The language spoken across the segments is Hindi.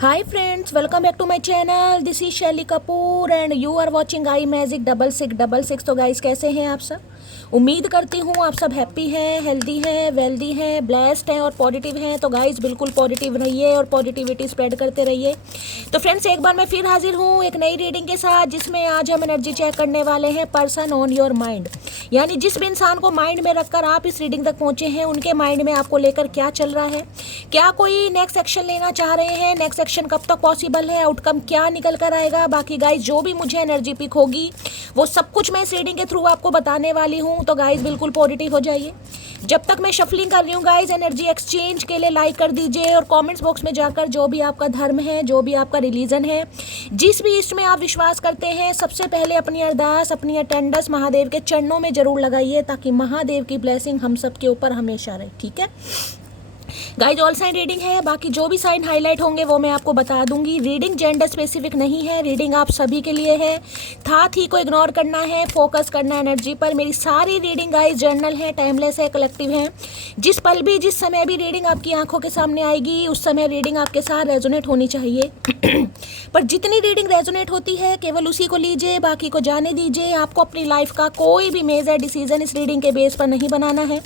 Hi friends, welcome back to my channel. This is Shelly Kapoor and you are watching I magic 6666। तो गाइस कैसे हैं आप सब? उम्मीद करती हूँ आप सब हैप्पी हैं, हेल्दी हैं, वेल्दी हैं, ब्लेस्ड हैं और पॉजिटिव हैं। तो गाइस बिल्कुल पॉजिटिव रहिए और पॉजिटिविटी स्प्रेड करते रहिए। तो फ्रेंड्स एक बार मैं फिर हाजिर हूँ एक नई रीडिंग के साथ, जिसमें आज हम एनर्जी चेक करने वाले हैं पर्सन ऑन योर माइंड। यानी जिस भी इंसान को माइंड में रखकर आप इस रीडिंग तक पहुँचे हैं, उनके माइंड में आपको लेकर क्या चल रहा है, क्या कोई नेक्स्ट एक्शन लेना चाह रहे हैं, नेक्स्ट एक्शन कब तक पॉसिबल है, आउटकम क्या निकल कर आएगा। बाकी गाइस जो भी मुझे एनर्जी पिक होगी वो सब कुछ मैं इस रीडिंग के थ्रू आपको बताने वाली हूँ। तो गाइस बिल्कुल पॉजिटिव हो जाइए। जब तक मैं शफलिंग कर रही हूँ गाइस, एनर्जी एक्सचेंज के लिए लाइक कर दीजिए और कमेंट्स बॉक्स में जाकर जो भी आपका धर्म है, जो भी आपका रिलीजन है, जिस भी इष्ट में आप विश्वास करते हैं, सबसे पहले अपनी अरदास, अपनी अटेंडेंस महादेव के चरणों में जरूर लगाइए, ताकि महादेव की ब्लेसिंग हम सब के ऊपर हमेशा रहे। ठीक है गाइज, ऑल साइन रीडिंग है। बाकी जो भी साइन हाईलाइट होंगे वो मैं आपको बता दूंगी। रीडिंग जेंडर स्पेसिफिक नहीं है, रीडिंग आप सभी के लिए है। था थी को इग्नोर करना है, फोकस करना है एनर्जी पर। मेरी सारी रीडिंग गाइज जर्नल है, टाइमलेस है, कलेक्टिव है। जिस पल भी, जिस समय भी रीडिंग आपकी आंखों के सामने आएगी, उस समय रीडिंग आपके साथ रेजोनेट होनी चाहिए। पर जितनी रीडिंग रेजोनेट होती है केवल उसी को लीजिए, बाकी को जाने दीजिए। आपको अपनी लाइफ का कोई भी मेजर डिसीजन इस रीडिंग के बेस पर नहीं बनाना है।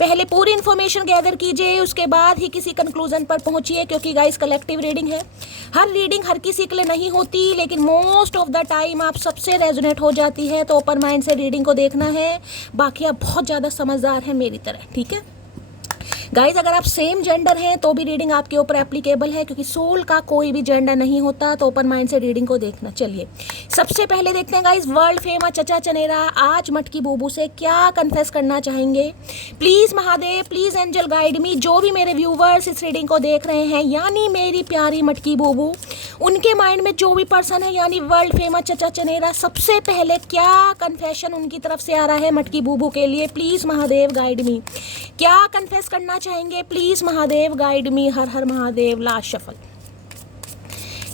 पहले पूरी इन्फॉर्मेशन गैदर कीजिए, उसके बाद ही किसी कंक्लूजन पर पहुंचिए, क्योंकि गाइस कलेक्टिव रीडिंग है। हर रीडिंग हर किसी के लिए नहीं होती, लेकिन मोस्ट ऑफ द टाइम आप सबसे रेजोनेट हो जाती है। तो ओपन माइंड से रीडिंग को देखना है। बाकी आप बहुत ज़्यादा समझदार हैं मेरी तरह। ठीक है गाइज, अगर आप सेम जेंडर हैं तो भी रीडिंग आपके ऊपर एप्लीकेबल है, क्योंकि सोल का कोई भी जेंडर नहीं होता। तो ओपन माइंड से रीडिंग को देखना। चलिए सबसे पहले देखते हैं गाइज, वर्ल्ड फेमस चचा चनेरा आज मटकी बूबू से क्या कन्फेस करना चाहेंगे। Please Mahadev, please angel guide me. जो भी मेरे व्यूवर्स इस रीडिंग को देख रहे हैं, यानी मेरी प्यारी मटकी बूबू, उनके माइंड में जो भी पर्सन है, यानी वर्ल्ड फेमस चचा चनेरा, सबसे पहले क्या कन्फेशन उनकी तरफ से आ रहा है मटकी बूबू के लिए। प्लीज़ महादेव गाइड मी, क्या कन्फेस करना चाहेंगे। Please Mahadev guide me. Har Har Mahadev. Last shuffle.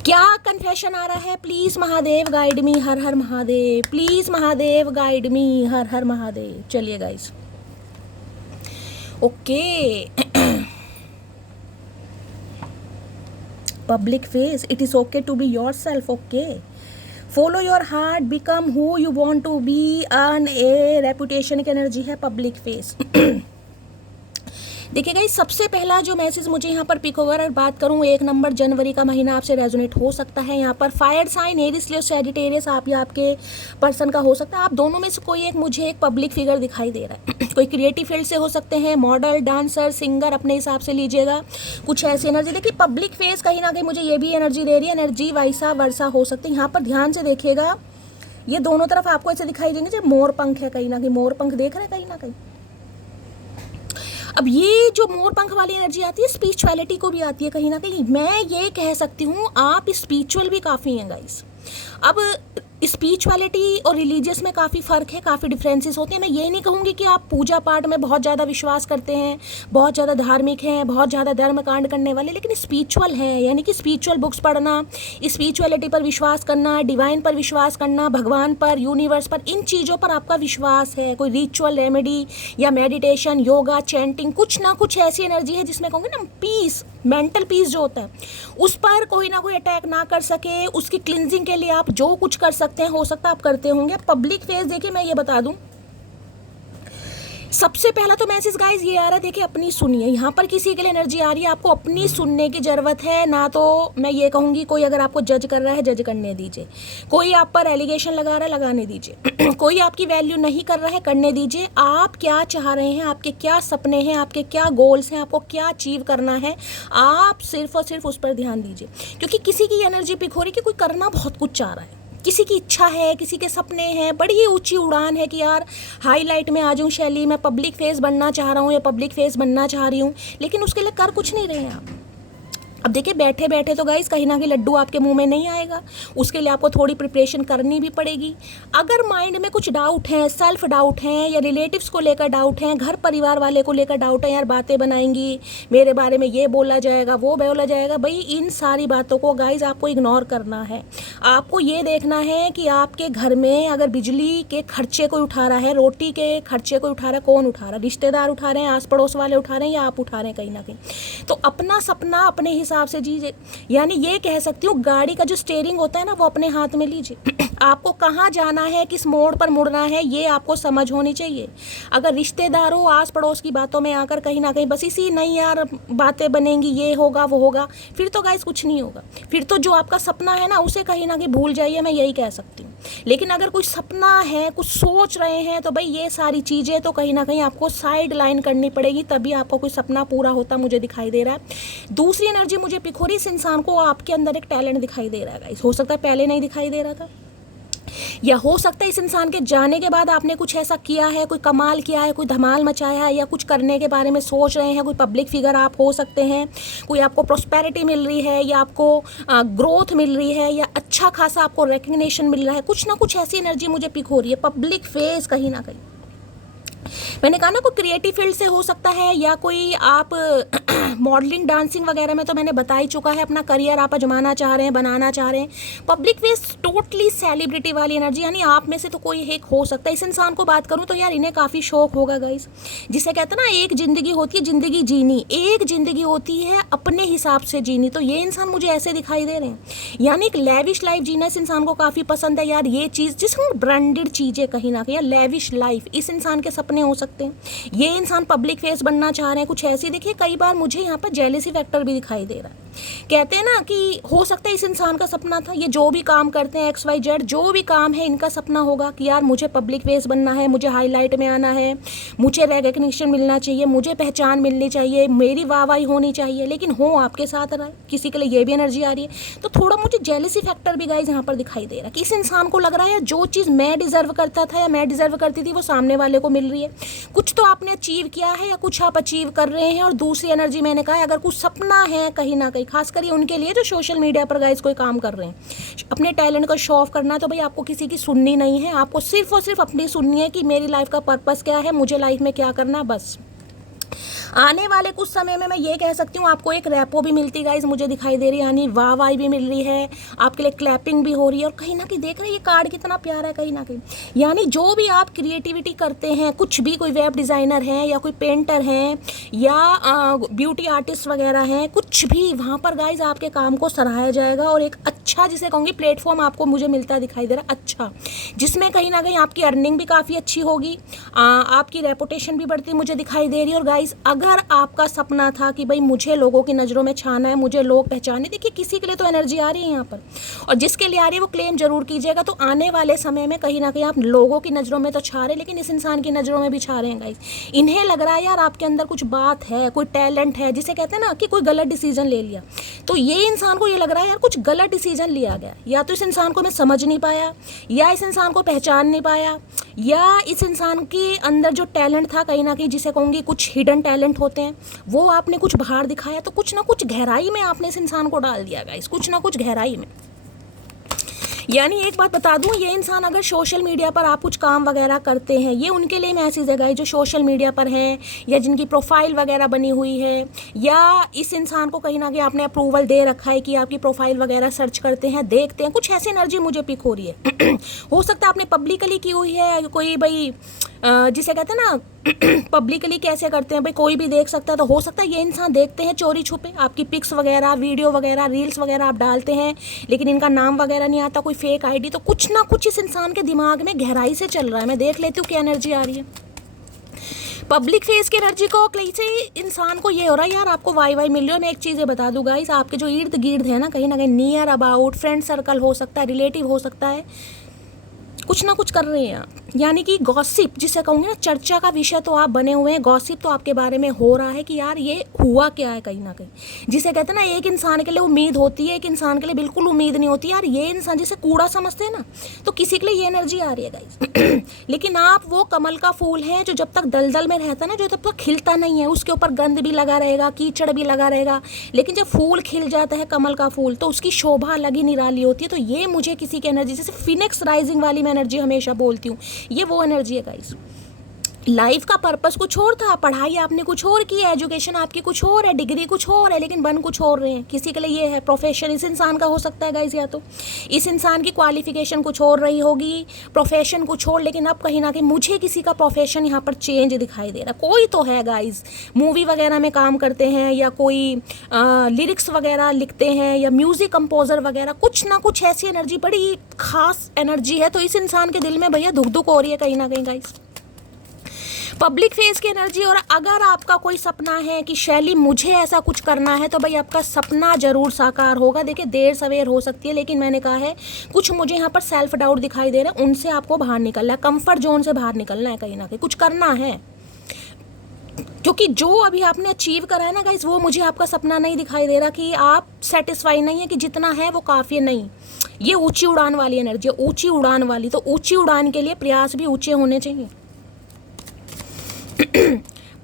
क्या कन्फेशन आ रहा है। Please Mahadev guide me. Har Har Mahadev. Please Mahadev guide me. Har Har Mahadev. चलिए guys, okay. Public face, it is okay to be yourself. Okay, follow your heart, become who you want to be, earn a reputation की एनर्जी है पब्लिक फेस। देखिए गाइस, सबसे पहला जो मैसेज मुझे यहाँ पर पिक होगा, अगर बात करूँ 1 नंबर जनवरी का महीना आपसे रेजोनेट हो सकता है। यहाँ पर fire sign Aries Leo Sagittarius आप या आपके पर्सन का हो सकता है। आप दोनों में से कोई एक, मुझे एक पब्लिक फिगर दिखाई दे रहा है। कोई क्रिएटिव फील्ड से हो सकते हैं, मॉडल, डांसर, सिंगर, अपने हिसाब से लीजिएगा। कुछ ऐसी एनर्जी देखिए, पब्लिक फेस कहीं ना कहीं मुझे ये भी एनर्जी दे रही है। एनर्जी वैसा वर्षा हो सकती है। यहाँ पर ध्यान से देखिएगा, ये दोनों तरफ आपको ऐसे दिखाई देंगे जब मोर पंख है, कहीं ना कहीं मोर पंख देख रहे हैं कहीं ना कहीं। अब ये जो मोर पंख वाली एनर्जी आती है, स्पिरिचुअलिटी को भी आती है कहीं ना कहीं। मैं ये कह सकती हूँ आप स्पिरिचुअल भी काफ़ी हैं गाइस। अब स्पिरिचुअलिटी और रिलीजियस में काफ़ी फ़र्क है, काफ़ी डिफरेंसेस होते हैं। मैं ये नहीं कहूँगी कि आप पूजा पाठ में बहुत ज़्यादा विश्वास करते हैं, बहुत ज़्यादा धार्मिक हैं, बहुत ज़्यादा धर्म कांड करने वाले, लेकिन स्पिरिचुअल हैं। यानी कि स्पिरिचुअल बुक्स पढ़ना, स्पिरिचुअलिटी पर विश्वास करना, डिवाइन पर विश्वास करना, भगवान पर, यूनिवर्स पर, इन चीज़ों पर आपका विश्वास है। कोई रिचुअल, रेमेडी या मेडिटेशन, योगा, चैंटिंग, कुछ ना कुछ ऐसी एनर्जी है जिसमें कहूँगी ना पीस, मेंटल पीस जो होता है, उस पर कोई ना कोई अटैक ना कर सके, उसकी क्लिनजिंग के लिए आप जो कुछ कर सकते हैं, हो सकता है आप करते होंगे। पब्लिक फेस देखिए, मैं ये बता दूं, सबसे पहला तो मैसेज गाइज ये आ रहा है, देखिए अपनी सुनिए। यहाँ पर किसी के लिए एनर्जी आ रही है, आपको अपनी सुनने की ज़रूरत है। ना तो मैं ये कहूँगी कोई अगर आपको जज कर रहा है, जज करने दीजिए। कोई आप पर एलिगेशन लगा रहा है, लगाने दीजिए। कोई आपकी वैल्यू नहीं कर रहा है, करने दीजिए। आप क्या चाह रहे हैं, आपके क्या सपने हैं, आपके क्या गोल्स हैं, आपको क्या अचीव करना है, आप सिर्फ और सिर्फ उस पर ध्यान दीजिए। क्योंकि किसी की एनर्जी पिक हो रही है कि कोई करना बहुत कुछ चाह रहा है, किसी की इच्छा है, किसी के सपने हैं, बड़ी ही ऊंची उड़ान है कि यार हाईलाइट में आ जाऊँ शैली, मैं पब्लिक फेस बनना चाह रहा हूँ या पब्लिक फेस बनना चाह रही हूँ, लेकिन उसके लिए कर कुछ नहीं रहे हैं आप। अब देखिए बैठे बैठे तो गाइस कहीं ना कहीं लड्डू आपके मुंह में नहीं आएगा, उसके लिए आपको थोड़ी प्रिपरेशन करनी भी पड़ेगी। अगर माइंड में कुछ डाउट है, सेल्फ डाउट है, या रिलेटिव्स को लेकर डाउट है, घर परिवार वाले को लेकर डाउट है, यार बातें बनाएंगी मेरे बारे में, ये बोला जाएगा, वो बोला जाएगा, भाई इन सारी बातों को गाइस आपको इग्नोर करना है। आपको ये देखना है कि आपके घर में अगर बिजली के खर्चे कोई उठा रहा है, रोटी के खर्चे कोई उठा रहा है, कौन उठा रहा है, रिश्तेदार उठा रहे हैं, आस पड़ोस वाले उठा रहे हैं, या आप उठा रहे हैं कहीं ना कहीं। तो अपना सपना अपने हिसाब से जीजिए। यानी ये कह सकती हूँ, गाड़ी का जो स्टीयरिंग होता है ना, वो अपने हाथ में लीजिए। आपको कहाँ जाना है, किस मोड़ पर मुड़ना है, ये आपको समझ होनी चाहिए। अगर रिश्तेदारों, आस पड़ोस की बातों में आकर कहीं ना कहीं बस इसी नहीं यार बातें बनेंगी, ये होगा वो होगा, फिर तो गाइस कुछ नहीं होगा। फिर तो जो आपका सपना है ना, उसे कहीं ना कहीं भूल जाइए, मैं यही कह सकती हूँ। लेकिन अगर कोई सपना है, कुछ सोच रहे हैं, तो भाई ये सारी चीज़ें तो कहीं ना कहीं आपको साइड लाइन करनी पड़ेगी, तभी आपको कोई सपना पूरा होता मुझे दिखाई दे रहा है। दूसरी एनर्जी मुझे पिक हो रही है, इस इंसान को आपके अंदर एक टैलेंट दिखाई दे रहा है गाइस। हो सकता है पहले नहीं दिखाई दे रहा था, या हो सकता है इस इंसान के जाने के बाद आपने कुछ ऐसा किया है, कोई कमाल किया है, कोई धमाल मचाया है, या कुछ करने के बारे में सोच रहे हैं। कोई पब्लिक फिगर आप हो सकते हैं, कोई आपको प्रॉस्पेरिटी मिल रही है, या आपको ग्रोथ मिल रही है, या अच्छा खासा आपको रिकग्निशन मिल रहा है। कुछ ना कुछ ऐसी एनर्जी मुझे पिक हो रही है, पब्लिक फेस कहीं ना कहीं। मैंने कहा ना, कोई क्रिएटिव फील्ड से हो सकता है, या कोई आप मॉडलिंग, डांसिंग वगैरह में तो मैंने बता ही चुका है, अपना करियर आप आजमाना चाह रहे हैं, बनाना चाह रहे हैं। पब्लिक फेस टोटली सेलिब्रिटी वाली एनर्जी, यानी आप में से तो कोई एक हो सकता है। इस इंसान को बात करूं तो यार इन्हें काफ़ी शौक होगा गाइस। जिसे कहते हैं ना, एक ज़िंदगी होती है ज़िंदगी जीनी, एक ज़िंदगी होती है अपने हिसाब से जीनी। तो ये इंसान मुझे ऐसे दिखाई दे रहे हैं, यानी एक लेविश लाइफ जीना इस इंसान को काफ़ी पसंद है यार। ये चीज़ जिसमें ब्रांडेड चीज़ें कहीं ना कहीं, लेविश लाइफ इस इंसान के सपने हो सकते हैं। ये इंसान पब्लिक फेस बनना चाह रहे हैं, कुछ ऐसी। देखिए कई बार मुझे यहाँ पर जेलेसी फैक्टर भी दिखाई दे रहा है। कहते हैं ना कि हो सकता है इस इंसान का सपना था, ये जो भी काम करते हैं XYZ, जो भी काम है, इनका सपना होगा कि यार मुझे पब्लिक फेस बनना है, मुझे हाईलाइट में आना है, मुझे रिकग्निशन मिलना चाहिए, मुझे पहचान मिलनी चाहिए, मेरी वाहवाही होनी चाहिए। लेकिन हो आपके साथ रहा है, किसी के लिए ये भी एनर्जी आ रही है। तो थोड़ा मुझे जेलेसी फैक्टर भी गाइस यहाँ पर दिखाई दे रहा है कि इस इंसान को लग रहा है जो चीज़ मैं डिजर्व करता था या मैं डिजर्व करती थी, वो सामने वाले को मिल रही है। कुछ तो आपने अचीव किया है, या कुछ आप अचीव कर रहे हैं। और दूसरी एनर्जी मैंने कहा, अगर कुछ सपना है कहीं ना कहीं, खास कर उनके लिए जो सोशल मीडिया पर गाइस कोई काम कर रहे हैं, अपने टैलेंट का शो ऑफ करना है, तो भाई आपको किसी की सुननी नहीं है, आपको सिर्फ और सिर्फ अपनी सुननी है कि मेरी लाइफ का पर्पस क्या है, मुझे लाइफ में क्या करना है, बस। आने वाले कुछ समय में मैं ये कह सकती हूँ, आपको एक रैपो भी मिलती गाइस मुझे दिखाई दे रही है, यानी वाह भी मिल रही है, आपके लिए क्लैपिंग भी हो रही है। और कहीं ना कहीं देख रहे हैं ये कार्ड कितना प्यारा है कहीं ना कहीं, यानी जो भी आप क्रिएटिविटी करते हैं, कुछ भी, कोई वेब डिज़ाइनर हैं, या कोई पेंटर हैं, या ब्यूटी आर्टिस्ट वगैरह हैं, कुछ भी, वहाँ पर गाइस आपके काम को सराहाया जाएगा। और एक अच्छा, जिसे कहूँगी, प्लेटफॉर्म आपको मुझे मिलता दिखाई दे रहा है, अच्छा, जिसमें कहीं ना कहीं आपकी अर्निंग भी काफ़ी अच्छी होगी, आपकी रेपुटेशन भी बढ़ती मुझे दिखाई दे रही है। और गाइस अगर आपका सपना था कि भाई मुझे लोगों की नज़रों में छाना है, मुझे लोग पहचाने, देखिए किसी के लिए तो एनर्जी आ रही है यहाँ पर, और जिसके लिए आ रही है वो क्लेम जरूर कीजिएगा। तो आने वाले समय में कहीं ना कहीं आप लोगों की नज़रों में तो छा रहे, लेकिन इस इंसान की नज़रों में भी छा रहे हैं गाइस। इन्हें लग रहा है यार आपके अंदर कुछ बात है, कोई टैलेंट है, जिसे कहते हैं ना कि कोई गलत डिसीजन ले लिया। तो ये इंसान को ये लग रहा है यार कुछ गलत डिसीजन लिया गया, या तो इस इंसान को मैं समझ नहीं पाया, या इस इंसान को पहचान नहीं पाया, या इस इंसान के अंदर जो टैलेंट था कहीं ना कहीं, जिसे कहूँगी कुछ हिडन टैलेंट होते हैं, वो आपने कुछ बाहर दिखाया, तो कुछ ना कुछ गहराई में आपने इस इंसान को डाल दिया गाइस, कुछ ना कुछ गहराई में। यानी एक बात बता दूं, ये इंसान अगर सोशल मीडिया पर आप कुछ काम वगैरह करते हैं, ये उनके लिए मैसेज है गाइस जो सोशल मीडिया पर हैं, या जिनकी प्रोफाइल वगैरह बनी हुई है, या इस इंसान को कहीं ना कहीं आपने अप्रूवल दे रखा है कि आपकी प्रोफाइल वगैरह सर्च करते हैं, देखते हैं, कुछ ऐसी एनर्जी मुझे पिक हो रही है। हो सकता है आपने पब्लिकली की हुई है, कोई भाई जिसे कहते हैं ना पब्लिकली कैसे करते हैं भाई, कोई भी देख सकता है। तो हो सकता है ये इंसान देखते हैं चोरी छुपे, आपकी पिक्स वगैरह, वीडियो वगैरह, रील्स वगैरह आप डालते हैं, लेकिन इनका नाम वगैरह नहीं आता, कोई फेक आईडी। तो कुछ ना कुछ इस इंसान के दिमाग में गहराई से चल रहा है। मैं देख लेती हूँ क्या एनर्जी आ रही है। पब्लिक फेस की एनर्जी को कैसे इंसान को ये हो रहा है यार आपको वाई मिल रही है। मैं एक चीज़ बता दूँ गाइस, आपके जो इर्द गिर्द है ना कहीं नियर अबाउट, फ्रेंड सर्कल हो सकता है, रिलेटिव हो सकता है, कुछ ना कुछ कर रहे हैं। यानी कि गॉसिप जिसे कहूँगी ना, चर्चा का विषय तो आप बने हुए हैं, गॉसिप तो आपके बारे में हो रहा है कि यार ये हुआ क्या है कहीं ना कहीं। जिसे कहते हैं ना, एक इंसान के लिए उम्मीद होती है, एक इंसान के लिए बिल्कुल उम्मीद नहीं होती। यार ये इंसान जिसे कूड़ा समझते हैं ना, तो किसी के लिए ये एनर्जी आ रही है गाइस। लेकिन आप वो कमल का फूल है जो जब तक दलदल में रहता है ना, जो तब तक खिलता नहीं है, उसके ऊपर गंद भी लगा रहेगा, कीचड़ भी लगा रहेगा, लेकिन जब फूल खिल जाता है कमल का फूल, तो उसकी शोभा अलग ही निराली होती है। तो ये मुझे किसी की एनर्जी, जैसे फिनिक्स राइजिंग वाली मैं एनर्जी हमेशा बोलती हूँ, ये वो एनर्जी है गाइस। लाइफ का पर्पस कुछ और था, पढ़ाई आपने कुछ और की है, एजुकेशन आपकी कुछ और है, डिग्री कुछ और है, लेकिन बन कुछ और रहे हैं। किसी के लिए ये है प्रोफेशन इस इंसान का हो सकता है गाइज, या तो इस इंसान की क्वालिफिकेशन कुछ और रही होगी, प्रोफेशन कुछ और, लेकिन अब कहीं ना कहीं मुझे किसी का प्रोफेशन यहाँ पर चेंज दिखाई दे रहा। कोई तो है गाइज, मूवी वगैरह में काम करते हैं, या कोई लिरिक्स वगैरह लिखते हैं, या म्यूजिक कंपोजर वगैरह, कुछ ना कुछ ऐसी एनर्जी, बड़ी खास एनर्जी है। तो इस इंसान के दिल में भैया धुक धुक हो रही है कहीं ना कहीं गाइज, पब्लिक फेस की एनर्जी। और अगर आपका कोई सपना है कि शैली मुझे ऐसा कुछ करना है, तो भाई आपका सपना जरूर साकार होगा। देखिए देर सवेर हो सकती है, लेकिन मैंने कहा है कुछ मुझे यहाँ पर सेल्फ डाउट दिखाई दे रहे हैं, उनसे आपको बाहर निकलना है, कंफर्ट जोन से बाहर निकलना है, कहीं ना कहीं कुछ करना है। क्योंकि जो अभी आपने अचीव करा है ना गाइस, वो मुझे आपका सपना नहीं दिखाई दे रहा, कि आप सेटिस्फाई नहीं है, कि जितना है वो काफ़ी नहीं। ये ऊंची उड़ान वाली एनर्जी है, ऊंची उड़ान वाली। तो ऊंची उड़ान के लिए प्रयास भी ऊंचे होने चाहिए।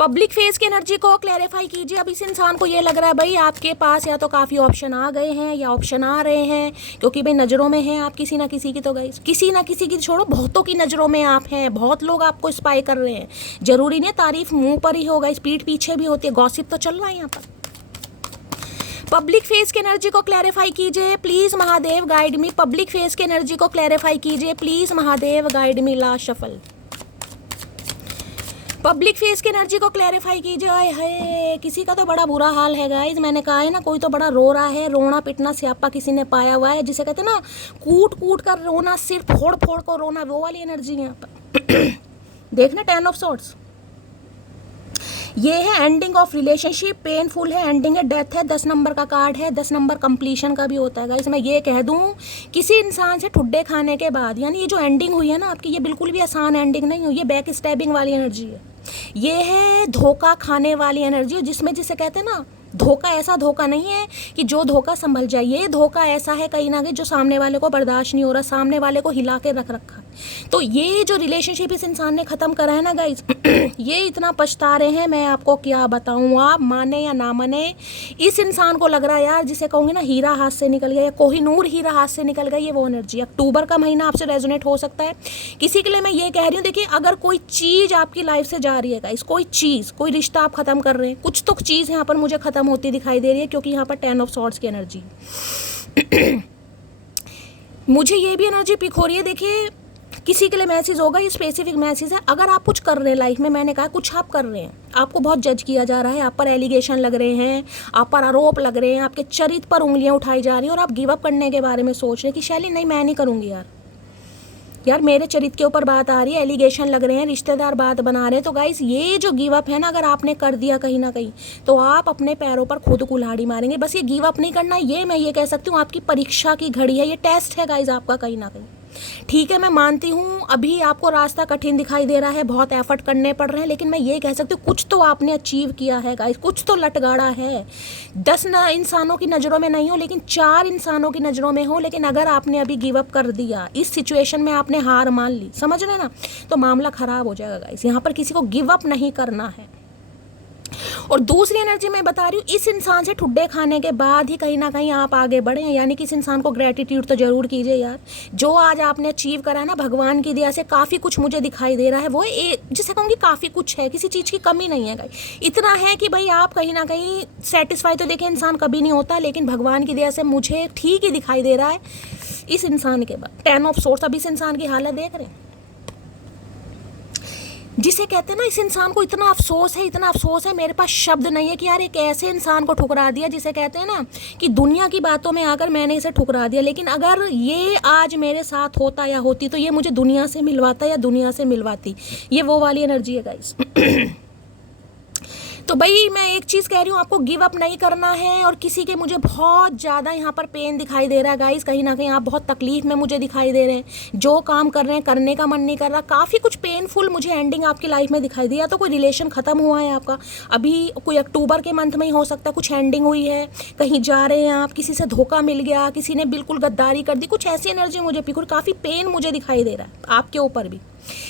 पब्लिक फेस की एनर्जी को क्लैरिफाई कीजिए। अब इस इंसान को ये लग रहा है भाई आपके पास या तो काफ़ी ऑप्शन आ गए हैं, या ऑप्शन आ रहे हैं, क्योंकि भाई नज़रों में हैं आप किसी ना किसी की। तो गाइस किसी ना किसी की छोड़ो, बहुतों की नज़रों में आप हैं, बहुत लोग आपको स्पाई कर रहे हैं। जरूरी नहीं तारीफ मुंह पर ही होगा, इस पीठ पीछे भी होती है, गॉसिप तो चल रहा है यहाँ पर। पब्लिक फेस की एनर्जी को क्लैरिफाई कीजिए please Mahadev, guide me. Public face की एनर्जी को क्लैरिफाई कीजिए please Mahadev, guide me. Last shuffle. Public face की एनर्जी को क्लैरिफाई कीजिए। आए हाय, किसी का तो बड़ा बुरा हाल है गाइज। मैंने कहा है ना, कोई तो बड़ा रो रहा है, रोना पिटना स्यापा किसी ने पाया हुआ है, जिसे कहते हैं ना कूट कूट कर रोना, सिर फोड़ फोड़ कर रोना, वो वाली एनर्जी है यहाँ पर। देखना 10 ऑफ सॉर्ड्स, ये है एंडिंग ऑफ रिलेशनशिप, पेनफुल है, एंडिंग है, डेथ है, 10 नंबर का कार्ड है, 10 नंबर कंप्लीशन का भी होता है गाइस। मैं ये कह दूं, किसी इंसान से ठुड्डे खाने के बाद, यानी ये जो एंडिंग हुई है ना आपकी, ये बिल्कुल भी आसान एंडिंग नहीं हुई, ये बैक स्टैबिंग वाली एनर्जी है। ये है धोखा खाने वाली एनर्जी, जिसमें जिसे कहते हैं ना, धोखा ऐसा धोखा नहीं है कि जो धोखा संभल जाए, ये धोखा ऐसा है कहीं ना कहीं जो सामने वाले को बर्दाश्त नहीं हो रहा, सामने वाले को हिला के रख रखा। तो ये जो रिलेशनशिप इस इंसान ने ख़त्म करा है ना गाइज, ये इतना पछता रहे हैं, मैं आपको क्या बताऊँ, आप माने या ना माने। इस इंसान को लग रहा है यार, जिसे कहूँगी ना हीरा हाथ से निकल गया, या कोहिनूर हीरा हाथ से निकल गया, ये वो एनर्जी। अक्टूबर का महीना आपसे रेजोनेट हो सकता है। किसी के लिए मैं ये कह रही हूँ, देखिए अगर कोई चीज़ आपकी लाइफ से जा रही है गाइज, कोई चीज़, कोई रिश्ता आप ख़त्म कर रहे हैं, कुछ तो चीज़ यहाँ पर मुझे ख़त्म होती दिखाई दे रही है, क्योंकि यहाँ पर 10 ऑफ सॉर्ड्स की एनर्जी मुझे ये भी एनर्जी पिक हो रही है। देखिए किसी के लिए मैसेज होगा, ये स्पेसिफिक मैसेज है। अगर आप कुछ कर रहे हैं लाइफ में, मैंने कहा कुछ आप कर रहे हैं, आपको बहुत जज किया जा रहा है, आप पर एलिगेशन लग रहे हैं, आप पर आरोप लग रहे हैं, आपके चरित्र पर उंगलियां उठाई जा रही हैं, और आप गिव अप करने के बारे में सोच रहे हैं कि शैली नहीं, मैं नहीं करूँगी यार मेरे चरित्र के ऊपर बात आ रही है, एलिगेशन लग रहे हैं, रिश्तेदार बात बना रहे हैं। तो गाइस ये जो गिव अप है ना, अगर आपने कर दिया कहीं ना कहीं, तो आप अपने पैरों पर खुद कुल्हाड़ी मारेंगे। बस ये गिव अप नहीं करना, ये मैं ये कह सकती हूँ आपकी परीक्षा की घड़ी है, ये टेस्ट है गाइस आपका कहीं ना कहीं। ठीक है, मैं मानती हूँ अभी आपको रास्ता कठिन दिखाई दे रहा है, बहुत एफर्ट करने पड़ रहे हैं, लेकिन मैं ये कह सकती हूँ कुछ तो आपने अचीव किया है गाइस, कुछ तो लटगाड़ा है। 10 इंसानों की नज़रों में नहीं हो, लेकिन 4 इंसानों की नज़रों में हो। लेकिन अगर आपने अभी गिव अप कर दिया, इस सिचुएशन में आपने हार मान ली, समझ रहे ना, तो मामला ख़राब हो जाएगा गाइस। यहाँ पर किसी को गिव अप नहीं करना है। और दूसरी एनर्जी मैं बता रही हूँ, इस इंसान से ठुड्डे खाने के बाद ही कहीं ना कहीं आप आगे बढ़े हैं, यानी कि इस इंसान को ग्रेटिट्यूड तो जरूर कीजिए यार। जो आज आपने अचीव करा है ना, भगवान की दया से काफ़ी कुछ मुझे दिखाई दे रहा है, वो जिसे कहूँगी काफ़ी कुछ है, किसी चीज़ की कमी नहीं है गाइस। इतना है कि भाई आप कहीं ना कहीं सेटिस्फाई तो देखिए इंसान कभी नहीं होता, लेकिन भगवान की दया से मुझे ठीक ही दिखाई दे रहा है इस इंसान के बाद। 10 ऑफ सोर्स, अब इस इंसान की हालत देख रहे हैं, जिसे कहते हैं ना, इस इंसान को इतना अफसोस है, इतना अफसोस है, मेरे पास शब्द नहीं है कि यार एक ऐसे इंसान को ठुकरा दिया, जिसे कहते हैं ना कि दुनिया की बातों में आकर मैंने इसे ठुकरा दिया। लेकिन अगर ये आज मेरे साथ होता या होती, तो ये मुझे दुनिया से मिलवाता या दुनिया से मिलवाती। ये वो वाली एनर्जी है गाइस। तो भाई मैं एक चीज़ कह रही हूँ, आपको गिव अप नहीं करना है। और किसी के मुझे बहुत ज़्यादा यहाँ पर पेन दिखाई दे रहा है गाइस, कहीं ना कहीं आप बहुत तकलीफ में मुझे दिखाई दे रहे हैं, जो काम कर रहे हैं करने का मन नहीं कर रहा, काफ़ी कुछ पेनफुल मुझे एंडिंग आपकी लाइफ में दिखाई दी। या तो कोई रिलेशन ख़त्म हुआ है आपका, अभी कोई अक्टूबर के मंथ में ही हो सकता है, कुछ एंडिंग हुई है, कहीं जा रहे हैं आप, किसी से धोखा मिल गया, किसी ने बिल्कुल गद्दारी कर दी, कुछ ऐसी एनर्जी मुझे पिक, काफ़ी पेन मुझे दिखाई दे रहा है आपके ऊपर भी।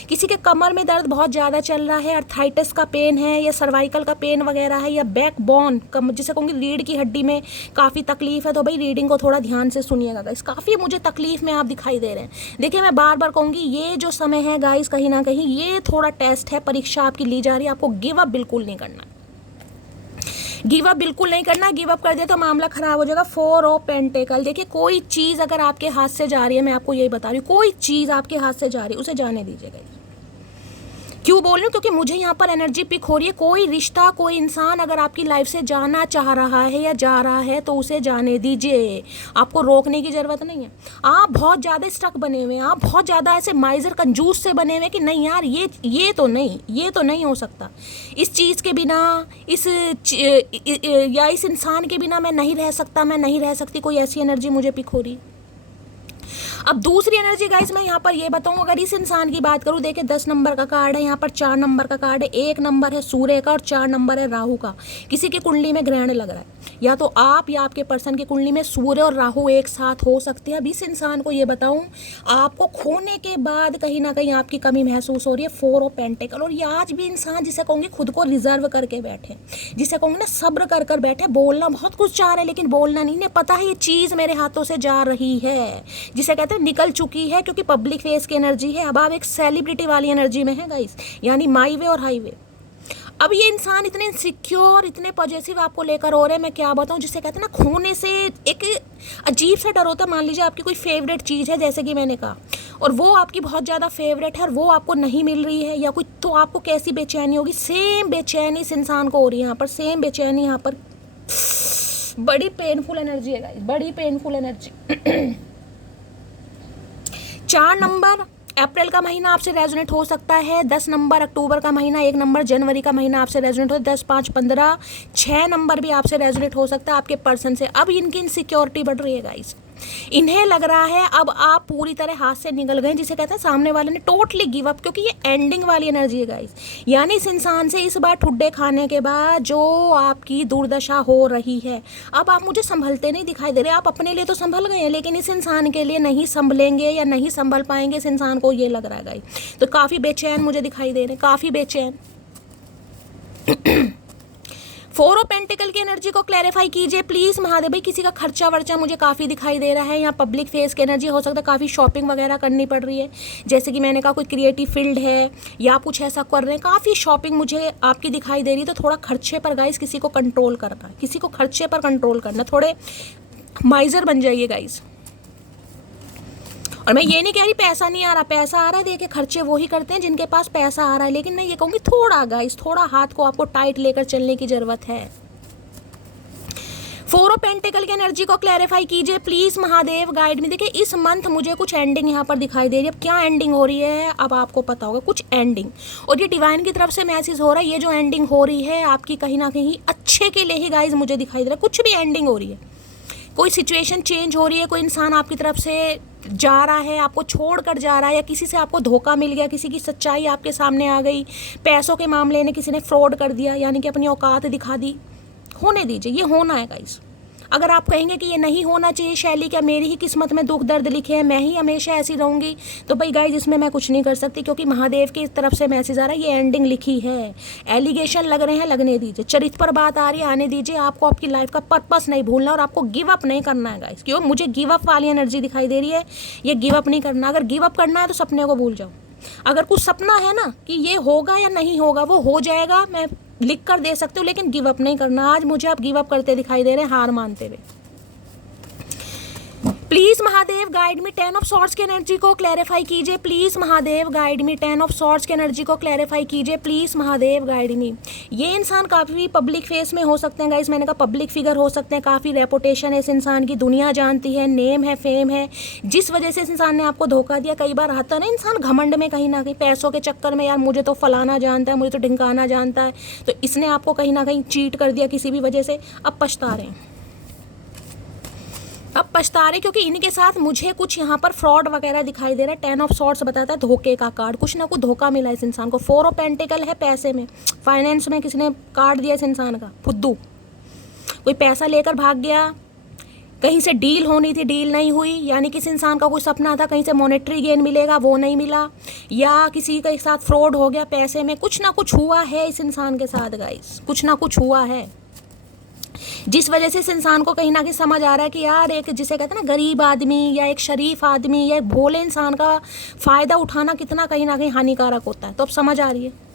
किसी के कमर में दर्द बहुत ज़्यादा चल रहा है, अर्थाइटिस का पेन है या सर्वाइकल का पेन वगैरह है, या बैक बोन जिसे कहूँगी रीढ़ की हड्डी में काफ़ी तकलीफ है, तो भाई रीडिंग को थोड़ा ध्यान से सुनिएगा गाइस। काफ़ी मुझे तकलीफ में आप दिखाई दे रहे हैं। देखिए मैं बार बार कहूँगी, ये जो समय है गाइस कहीं ना कहीं ये थोड़ा टेस्ट है, परीक्षा आपकी ली जा रही है। आपको गिव अप बिल्कुल नहीं करना, गिव अप बिल्कुल नहीं करना। गिव अप कर दिया तो मामला खराब हो जाएगा। 4 ऑफ पेंटिकल, देखिए कोई चीज़ अगर आपके हाथ से जा रही है, मैं आपको यही बता रही हूँ, कोई चीज़ आपके हाथ से जा रही है उसे जाने दीजिएगा। क्यों बोल रही हूँ? क्योंकि मुझे यहाँ पर एनर्जी पिक हो रही है। कोई रिश्ता, कोई इंसान अगर आपकी लाइफ से जाना चाह रहा है या जा रहा है तो उसे जाने दीजिए, आपको रोकने की ज़रूरत नहीं है। आप बहुत ज़्यादा स्ट्रक बने हुए हैं, आप बहुत ज़्यादा ऐसे माइजर कंजूस से बने हुए हैं कि नहीं यार ये तो नहीं हो सकता, इस चीज़ के बिना, इस इंसान के बिना मैं नहीं रह सकता, मैं नहीं रह सकती। कोई ऐसी एनर्जी मुझे पिक हो रही। अब दूसरी एनर्जी गाइस मैं यहाँ पर ये बताऊँ, अगर इस इंसान की बात करूँ, देखिए 10 नंबर का कार्ड है, यहाँ पर 4 नंबर का कार्ड है, 1 नंबर है सूर्य का और 4 नंबर है राहु का। किसी की कुंडली में ग्रहण लग रहा है, या तो आप या आपके पर्सन की कुंडली में सूर्य और राहु एक साथ हो सकते हैं। अब इस इंसान को ये बताऊँ, आपको खोने के बाद कहीं ना कहीं आपकी कमी महसूस हो रही है। 4 ऑफ पेंटिकल, और ये आज भी इंसान जिसे कहूँगी खुद को रिजर्व करके बैठे, जिसे कहूँगी ना सब्र कर बैठे, बोलना बहुत कुछ चाह रहे लेकिन बोलना नहीं, इन्हें पता है ये चीज़ मेरे हाथों से जा रही है, जिसे कहते हैं निकल चुकी है, क्योंकि पब्लिक फेस की एनर्जी है। अब आप एक सेलिब्रिटी वाली एनर्जी में है गाइस, यानी माई वे और हाईवे। अब ये इंसान इतने इनसिक्योर, इतने पॉजिटिव आपको लेकर हो रहे हैं, मैं क्या बताऊं, जिसे कहते हैं ना खोने से एक अजीब सा डर होता है। मान लीजिए आपकी कोई फेवरेट चीज़ है, जैसे कि मैंने कहा, और वो आपकी बहुत ज़्यादा फेवरेट है और वो आपको नहीं मिल रही है या कुछ, तो आपको कैसी बेचैनी होगी। सेम बेचैनी इस इंसान को हो रही है यहाँ पर, सेम बेचैनी यहाँ पर। बड़ी पेनफुल एनर्जी है गाइस, बड़ी पेनफुल एनर्जी। 4 नंबर अप्रैल का महीना आपसे रेजोनेट हो सकता है। 10 नंबर अक्टूबर का महीना, 1 नंबर जनवरी का महीना आपसे रेजोनेट हो, 10, 5, 15, 6 नंबर भी आपसे रेजोनेट हो सकता है आपके पर्सन से। अब इनकी इनसिक्योरिटी बढ़ रही है गाइस, इन्हें लग रहा है अब आप पूरी तरह हाथ से निकल गए, जिसे कहते हैं सामने वाले ने टोटली गिव अप, क्योंकि ये एंडिंग वाली एनर्जी है गाइस। यानी इस इंसान से इस बार ठुड्डे खाने के बाद जो आपकी दुर्दशा हो रही है, अब आप मुझे संभलते नहीं दिखाई दे रहे। आप अपने लिए तो संभल गए हैं, लेकिन इस इंसान के लिए नहीं संभलेंगे या नहीं संभल पाएंगे, इस इंसान को ये लग रहा है गाइस। तो काफ़ी बेचैन मुझे दिखाई दे रहे हैं, काफ़ी बेचैन। 4 ऑफ पेंटिकल की एनर्जी को क्लैरिफाई कीजिए प्लीज़ महादेव भाई। किसी का खर्चा वर्चा मुझे काफ़ी दिखाई दे रहा है, यहाँ पब्लिक फेस की एनर्जी हो सकता है, काफ़ी शॉपिंग वगैरह करनी पड़ रही है। जैसे कि मैंने कहा कोई क्रिएटिव फील्ड है या आप कुछ ऐसा कर रहे हैं, काफ़ी शॉपिंग मुझे आपकी दिखाई दे रही है। तो थोड़ा खर्चे पर गाइस किसी को कंट्रोल करना, किसी को खर्चे पर कंट्रोल करना, थोड़े माइजर बन जाइए गाइस। और मैं ये नहीं कह रही पैसा नहीं आ रहा, पैसा आ रहा है, देखिए खर्चे वो ही करते हैं जिनके पास पैसा आ रहा है, लेकिन मैं ये कहूँगी थोड़ा गाइस, थोड़ा हाथ को आपको टाइट लेकर चलने की ज़रूरत है। 4 ऑफ पेंटिकल की एनर्जी को क्लैरिफाई कीजिए प्लीज़ महादेव, गाइड में। देखिए इस मंथ मुझे कुछ एंडिंग यहाँ पर दिखाई दे रही है। अब क्या एंडिंग हो रही है अब आपको पता होगा, कुछ एंडिंग, और ये डिवाइन की तरफ से मैसेज हो रहा है। ये जो एंडिंग हो रही है आपकी कहीं ना कहीं अच्छे के लिए ही गाइज मुझे दिखाई दे रहा है। कुछ भी एंडिंग हो रही है, कोई सिचुएशन चेंज हो रही है, कोई इंसान आपकी तरफ से जा रहा है, आपको छोड़ कर जा रहा है, या किसी से आपको धोखा मिल गया, किसी की सच्चाई आपके सामने आ गई, पैसों के मामले में किसी ने फ्रॉड कर दिया, यानी कि अपनी औकात दिखा दी। होने दीजिए, ये होना है गाइस। अगर आप कहेंगे कि ये नहीं होना चाहिए शैली, क्या मेरी ही किस्मत में दुख दर्द लिखे हैं, मैं ही हमेशा ऐसी रहूँगी, तो भाई गाइज इसमें मैं कुछ नहीं कर सकती, क्योंकि महादेव की तरफ से मैसेज आ रहा है, ये एंडिंग लिखी है। एलिगेशन लग रहे हैं, लगने दीजिए। चरित्र पर बात आ रही है, आने दीजिए। आपको आपकी लाइफ का पर्पस नहीं भूलना और आपको गिव अप नहीं करना है गाइज। क्यों मुझे गिव अप वाली एनर्जी दिखाई दे रही है, ये गिव अप नहीं करना। अगर गिव अप करना है तो सपने को भूल जाओ। अगर कुछ सपना है ना कि ये होगा या नहीं होगा, वो हो जाएगा, मैं लिख कर दे सकती हूँ, लेकिन गिव अप नहीं करना। आज मुझे आप गिव अप करते दिखाई दे रहे हैं, हार मानते हुए। Please Mahadev guide me 10 of swords की एनर्जी को क्लैरिफाई कीजिए please Mahadev guide me 10 of swords की एनर्जी को क्लैरिफाई कीजिए प्लीज़ महादेव गाइड मी। ये इंसान काफ़ी पब्लिक फेस में हो सकते हैं गाइस, मैंने कहा पब्लिक फिगर हो सकते हैं, काफ़ी रेपुटेशन है इस इंसान की, दुनिया जानती है, नेम है, फेम है। जिस वजह से इस इंसान ने आपको धोखा दिया, कई बार आता है ना इंसान घमंड में कहीं ना कहीं पैसों के चक्कर में, यार मुझे तो फलाना जानता है, मुझे तो ढिंकाना जानता है, तो इसने आपको कहीं ना कहीं चीट कर दिया किसी भी वजह से। अब पछता रहे हैं, अब पछता रहे, क्योंकि इनके साथ मुझे कुछ यहाँ पर फ्रॉड वगैरह दिखाई दे रहा है। 10 ऑफ सॉर्ड्स बताता है धोखे का कार्ड, कुछ ना कुछ धोखा मिला इस इंसान को। 4 ऑफ पेंटिकल है पैसे में, फाइनेंस में किसी ने कार्ड दिया इस इंसान का, फुद्दू, कोई पैसा लेकर भाग गया, कहीं से डील होनी थी, डील नहीं हुई, यानी किसी इंसान का कोई सपना था कहीं से मॉनेटरी गेन मिलेगा, वो नहीं मिला, या किसी के साथ फ्रॉड हो गया पैसे में। कुछ ना कुछ हुआ है इस इंसान के साथ गाइस, कुछ ना कुछ हुआ है, जिस वजह से इस इंसान को कहीं ना कहीं समझ आ रहा है कि यार एक जिसे कहते हैं ना गरीब आदमी या एक शरीफ आदमी या एक भोले इंसान का फ़ायदा उठाना कितना कहीं ना कहीं हानिकारक होता है। तो अब समझ आ रही है।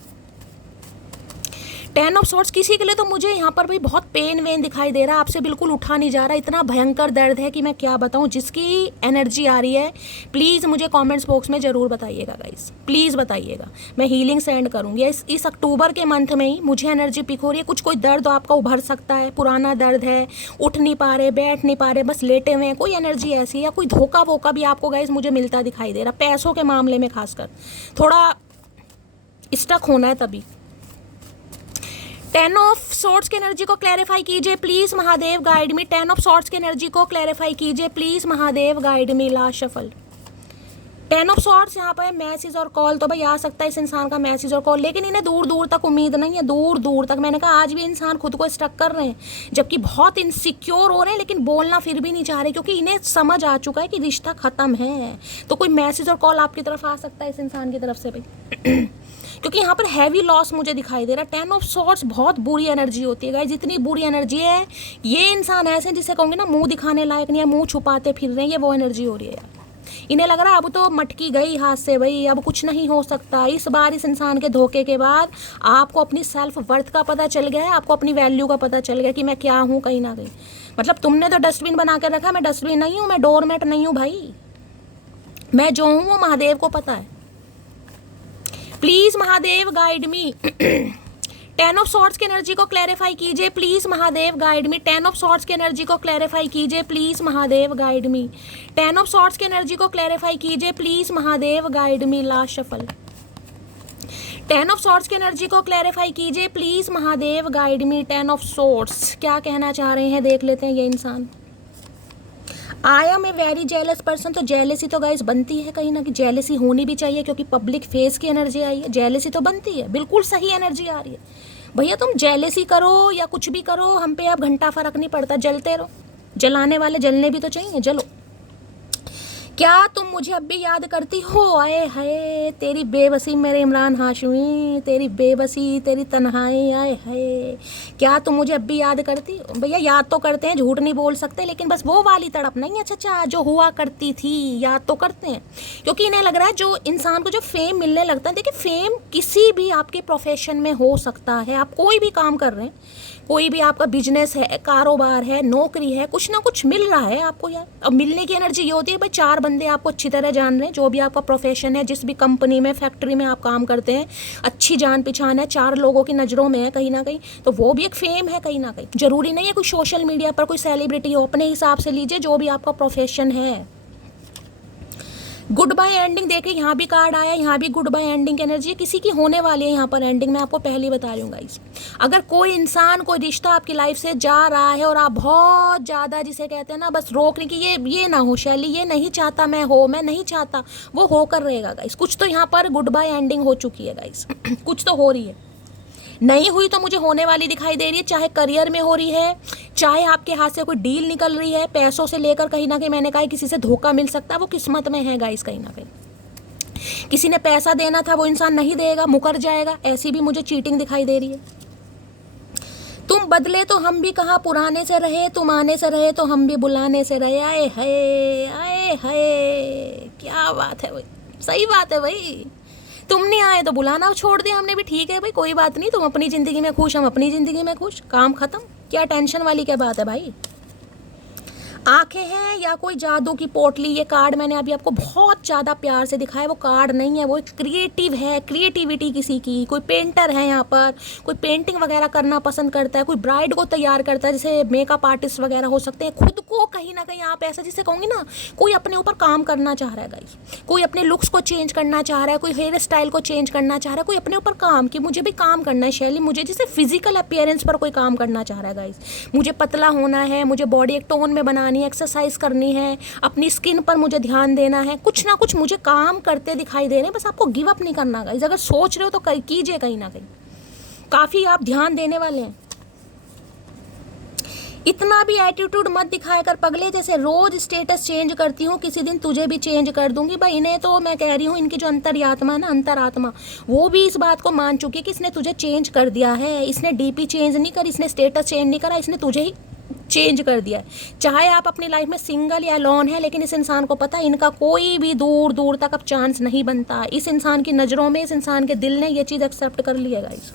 10 ऑफ सॉर्ट्स किसी के लिए तो मुझे यहाँ पर भी बहुत पेन वेन दिखाई दे रहा है, आपसे बिल्कुल उठा नहीं जा रहा, इतना भयंकर दर्द है कि मैं क्या बताऊँ। जिसकी एनर्जी आ रही है प्लीज़ मुझे कमेंट्स बॉक्स में ज़रूर बताइएगा गाइस, प्लीज़ बताइएगा, मैं हीलिंग सेंड करूँगी। इस अक्टूबर के मंथ में ही मुझे एनर्जी पिक हो रही है। कुछ कोई दर्द आपका उभर सकता है, पुराना दर्द है, उठ नहीं पा रहे, बैठ नहीं पा रहे, बस लेटे हुए हैं, कोई एनर्जी ऐसी है, या कोई धोखा वोका भी आपको गाइस मुझे मिलता दिखाई दे रहा, पैसों के मामले में खासकर थोड़ा स्टक होना है तभी। 10 ऑफ सॉर्ट्स की एनर्जी को क्लैरिफाई कीजिए please Mahadev, guide me. 10 of swords की एनर्जी को क्लैरिफाई कीजिए please Mahadev, guide me. Last shuffle 10 of swords यहाँ पर मैसेज और कॉल, तो भाई आ सकता है इस इंसान का मैसेज और कॉल, लेकिन इन्हें दूर दूर तक उम्मीद नहीं है, दूर दूर तक। मैंने कहा आज भी इंसान खुद को स्टक कर रहे हैं, जबकि बहुत इनसिक्योर हो रहे हैं, लेकिन बोलना फिर भी नहीं चाह रहे, क्योंकि इन्हें समझ आ चुका है कि रिश्ता ख़त्म है। तो कोई मैसेज और कॉल आपकी तरफ आ सकता है इस इंसान की तरफ से भाई क्योंकि यहाँ पर हैवी लॉस मुझे दिखाई दे रहा है। 10 ऑफ सॉर्ट्स बहुत बुरी एनर्जी होती है गाइस, जितनी बुरी एनर्जी है, ये इंसान ऐसे हैं जिसे कहूँगी ना मुंह दिखाने लायक नहीं है, मुंह छुपाते फिर रहे हैं, ये वो एनर्जी हो रही है यार। इन्हें लग रहा है अब तो मटकी गई हाथ से भाई, अब कुछ नहीं हो सकता। इस बार इस इंसान के धोखे के बाद आपको अपनी सेल्फ वर्थ का पता चल गया है, आपको अपनी वैल्यू का पता चल गया कि मैं क्या हूँ कहीं ना कहीं। मतलब तुमने तो डस्टबिन बना के रखा, मैं डस्टबिन नहीं हूँ, मैं डोरमेट नहीं हूँ भाई, मैं जो हूँ वो महादेव को पता है। Please Mahadev guide me. 10 of swords की एनर्जी को क्लैरिफाई कीजिए please Mahadev, guide me. 10 of swords की एनर्जी को क्लैरिफाई कीजिए please Mahadev, guide me. 10 of swords की एनर्जी को क्लैरिफाई कीजिए please Mahadev, guide me. Last shuffle 10 of swords की एनर्जी को क्लैरिफाई कीजिए please Mahadev, guide me. 10 of swords क्या कहना चाह रहे हैं देख लेते हैं ये इंसान। I am a very jealous person, तो जेलसी तो गाइस बनती है कहीं ना कहीं, जेलसी होनी भी चाहिए क्योंकि पब्लिक फेस की एनर्जी आई है, जेलसी तो बनती है, बिल्कुल सही एनर्जी आ रही है भैया। तुम जेलसी करो या कुछ भी करो, हम पे अब घंटा फर्क नहीं पड़ता, जलते रहो, जलाने वाले जलने भी तो चाहिए, जलो। क्या तुम मुझे अब भी याद करती हो? आए हाय तेरी बेबसी मेरे इमरान हाशमी, तेरी बेबसी, तेरी तन्हाई, आए हाय। क्या तुम मुझे अब भी याद करती हो? भैया याद तो करते हैं, झूठ नहीं बोल सकते, लेकिन बस वो वाली तड़प नहीं है चाचा जो हुआ करती थी, याद तो करते हैं। क्योंकि इन्हें लग रहा है जो इंसान को जो फेम मिलने लगता है, देखिए फेम किसी भी आपके प्रोफेशन में हो सकता है, आप कोई भी काम कर रहे हैं, कोई भी आपका बिजनेस है, कारोबार है, नौकरी है, कुछ ना कुछ मिल रहा है आपको यार। अब मिलने की एनर्जी ये होती है भाई 4 बंदे आपको अच्छी तरह जान रहे हैं, जो भी आपका प्रोफेशन है, जिस भी कंपनी में फैक्ट्री में आप काम करते हैं, अच्छी जान पहचान है, 4 लोगों की नज़रों में है कहीं ना कहीं, तो वो भी एक फेम है कहीं ना कहीं। जरूरी नहीं है कोई सोशल मीडिया पर कोई सेलिब्रिटी हो, अपने हिसाब से लीजिए जो भी आपका प्रोफेशन है। गुड बाय एंडिंग देखे, यहाँ भी कार्ड आया, यहाँ भी गुड बाय एंडिंग की एनर्जी किसी की होने वाली है यहाँ पर एंडिंग, मैं आपको पहले ही बता रही हूँ गाइस। अगर कोई इंसान कोई रिश्ता आपकी लाइफ से जा रहा है और आप बहुत ज़्यादा जिसे कहते हैं ना बस रोकने की, ये ना हो शैली, ये नहीं चाहता मैं नहीं चाहता, वो होकर रहेगा गाइस। कुछ तो यहाँ पर गुड बाय एंडिंग हो चुकी है गाइस कुछ तो हो रही है, नहीं हुई तो मुझे होने वाली दिखाई दे रही है, चाहे करियर में हो रही है, चाहे आपके हाथ से कोई डील निकल रही है, पैसों से लेकर कहीं ना कहीं मैंने कहा किसी से धोखा मिल सकता है, वो किस्मत में है गाइस कहीं ना कहीं। किसी ने पैसा देना था वो इंसान नहीं देगा, मुकर जाएगा, ऐसी भी मुझे चीटिंग दिखाई दे रही है। तुम बदले तो हम भी कहाँ पुराने से रहे, तुम आने से रहे तो हम भी बुलाने से रहे, आए हाय आए हाय, क्या बात है भाई, सही बात है भाई। तुम नहीं आए तो बुलाना छोड़ दिया हमने भी, ठीक है भाई कोई बात नहीं, तुम अपनी ज़िंदगी में खुश, हम अपनी ज़िंदगी में खुश, काम ख़त्म, क्या टेंशन वाली क्या बात है भाई। आंखें हैं या कोई जादू की पोटली, ये कार्ड मैंने अभी आपको बहुत ज़्यादा प्यार से दिखाया, वो कार्ड नहीं है, वो एक क्रिएटिव है, क्रिएटिविटी किसी की, कोई पेंटर है यहाँ पर, कोई पेंटिंग वगैरह करना पसंद करता है, कोई ब्राइड को तैयार करता है, जैसे मेकअप आर्टिस्ट वगैरह हो सकते हैं, खुद को कहीं ना कहीं आप ऐसा जिसे कहूँगी ना, कोई अपने ऊपर काम करना चाह रहा है गाइस, कोई अपने लुक्स को चेंज करना चाह रहा है, कोई हेयर स्टाइल को चेंज करना चाह रहा है, कोई अपने ऊपर काम कि मुझे भी काम करना है शैली, मुझे जैसे फिजिकल अपीयरेंस पर कोई काम करना चाह रहा है गाइस, मुझे पतला होना है, मुझे बॉडी एक टोन में बनानी है, एक्सरसाइज करनी है, अपनी स्किन पर मुझे ध्यान देना है, कुछ ना कुछ मुझे काम करते दिखाई दे रहे हैं, बस आपको गिव अप नहीं करना गाइस। अगर सोच रहे हो तो कीजिए, कहीं ना कहीं काफ़ी आप ध्यान देने वाले हैं। इतना भी एटीट्यूड मत दिखाया कर पगले, जैसे रोज स्टेटस चेंज करती हूँ, किसी दिन तुझे भी चेंज कर दूंगी भाई। इन्हें तो मैं कह रही हूँ, इनकी जो अंतरात्मा ना, अंतरात्मा, वो भी इस बात को मान चुकी है कि इसने तुझे चेंज कर दिया है। इसने डीपी चेंज नहीं करी, इसने स्टेटस चेंज नहीं करा, इसने तुझे ही चेंज कर दिया है। चाहे आप अपनी लाइफ में सिंगल या लोन है, लेकिन इस इंसान को पता है इनका कोई भी दूर दूर तक अब चांस नहीं बनता। इस इंसान की नज़रों में, इस इंसान के दिल ने ये चीज़ एक्सेप्ट कर ली है गाइस।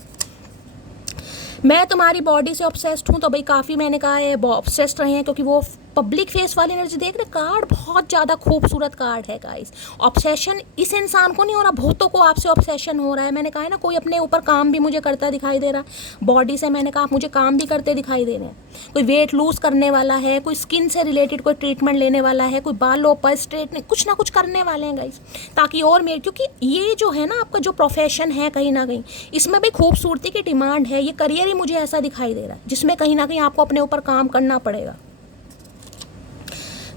मैं तुम्हारी बॉडी से ऑब्सेस्ड हूँ, तो भाई काफ़ी मैंने कहा है ऑब्सेस्ड रहे हैं, क्योंकि वो पब्लिक फेस वाली एनर्जी देख रहे, कार्ड बहुत ज़्यादा खूबसूरत कार्ड है गाइस। ऑब्सेशन इस इंसान को नहीं हो रहा, बहुतों को आपसे ऑब्सेशन हो रहा है। मैंने कहा है ना, कोई अपने ऊपर काम भी मुझे करता दिखाई दे रहा है बॉडी से। मैंने कहा आप मुझे काम भी करते दिखाई दे रहे हैं। कोई वेट लूज़ करने वाला है, कोई स्किन से रिलेटेड कोई ट्रीटमेंट लेने वाला है, कोई बालों पर स्ट्रेटनिंग, कुछ ना कुछ करने वाले हैं गाइस, ताकि और मेरे, क्योंकि ये जो है ना आपका जो प्रोफेशन है, कहीं ना कहीं इसमें भी खूबसूरती की डिमांड है। ये करियर ही मुझे ऐसा दिखाई दे रहा है जिसमें कहीं ना कहीं आपको अपने ऊपर काम करना पड़ेगा।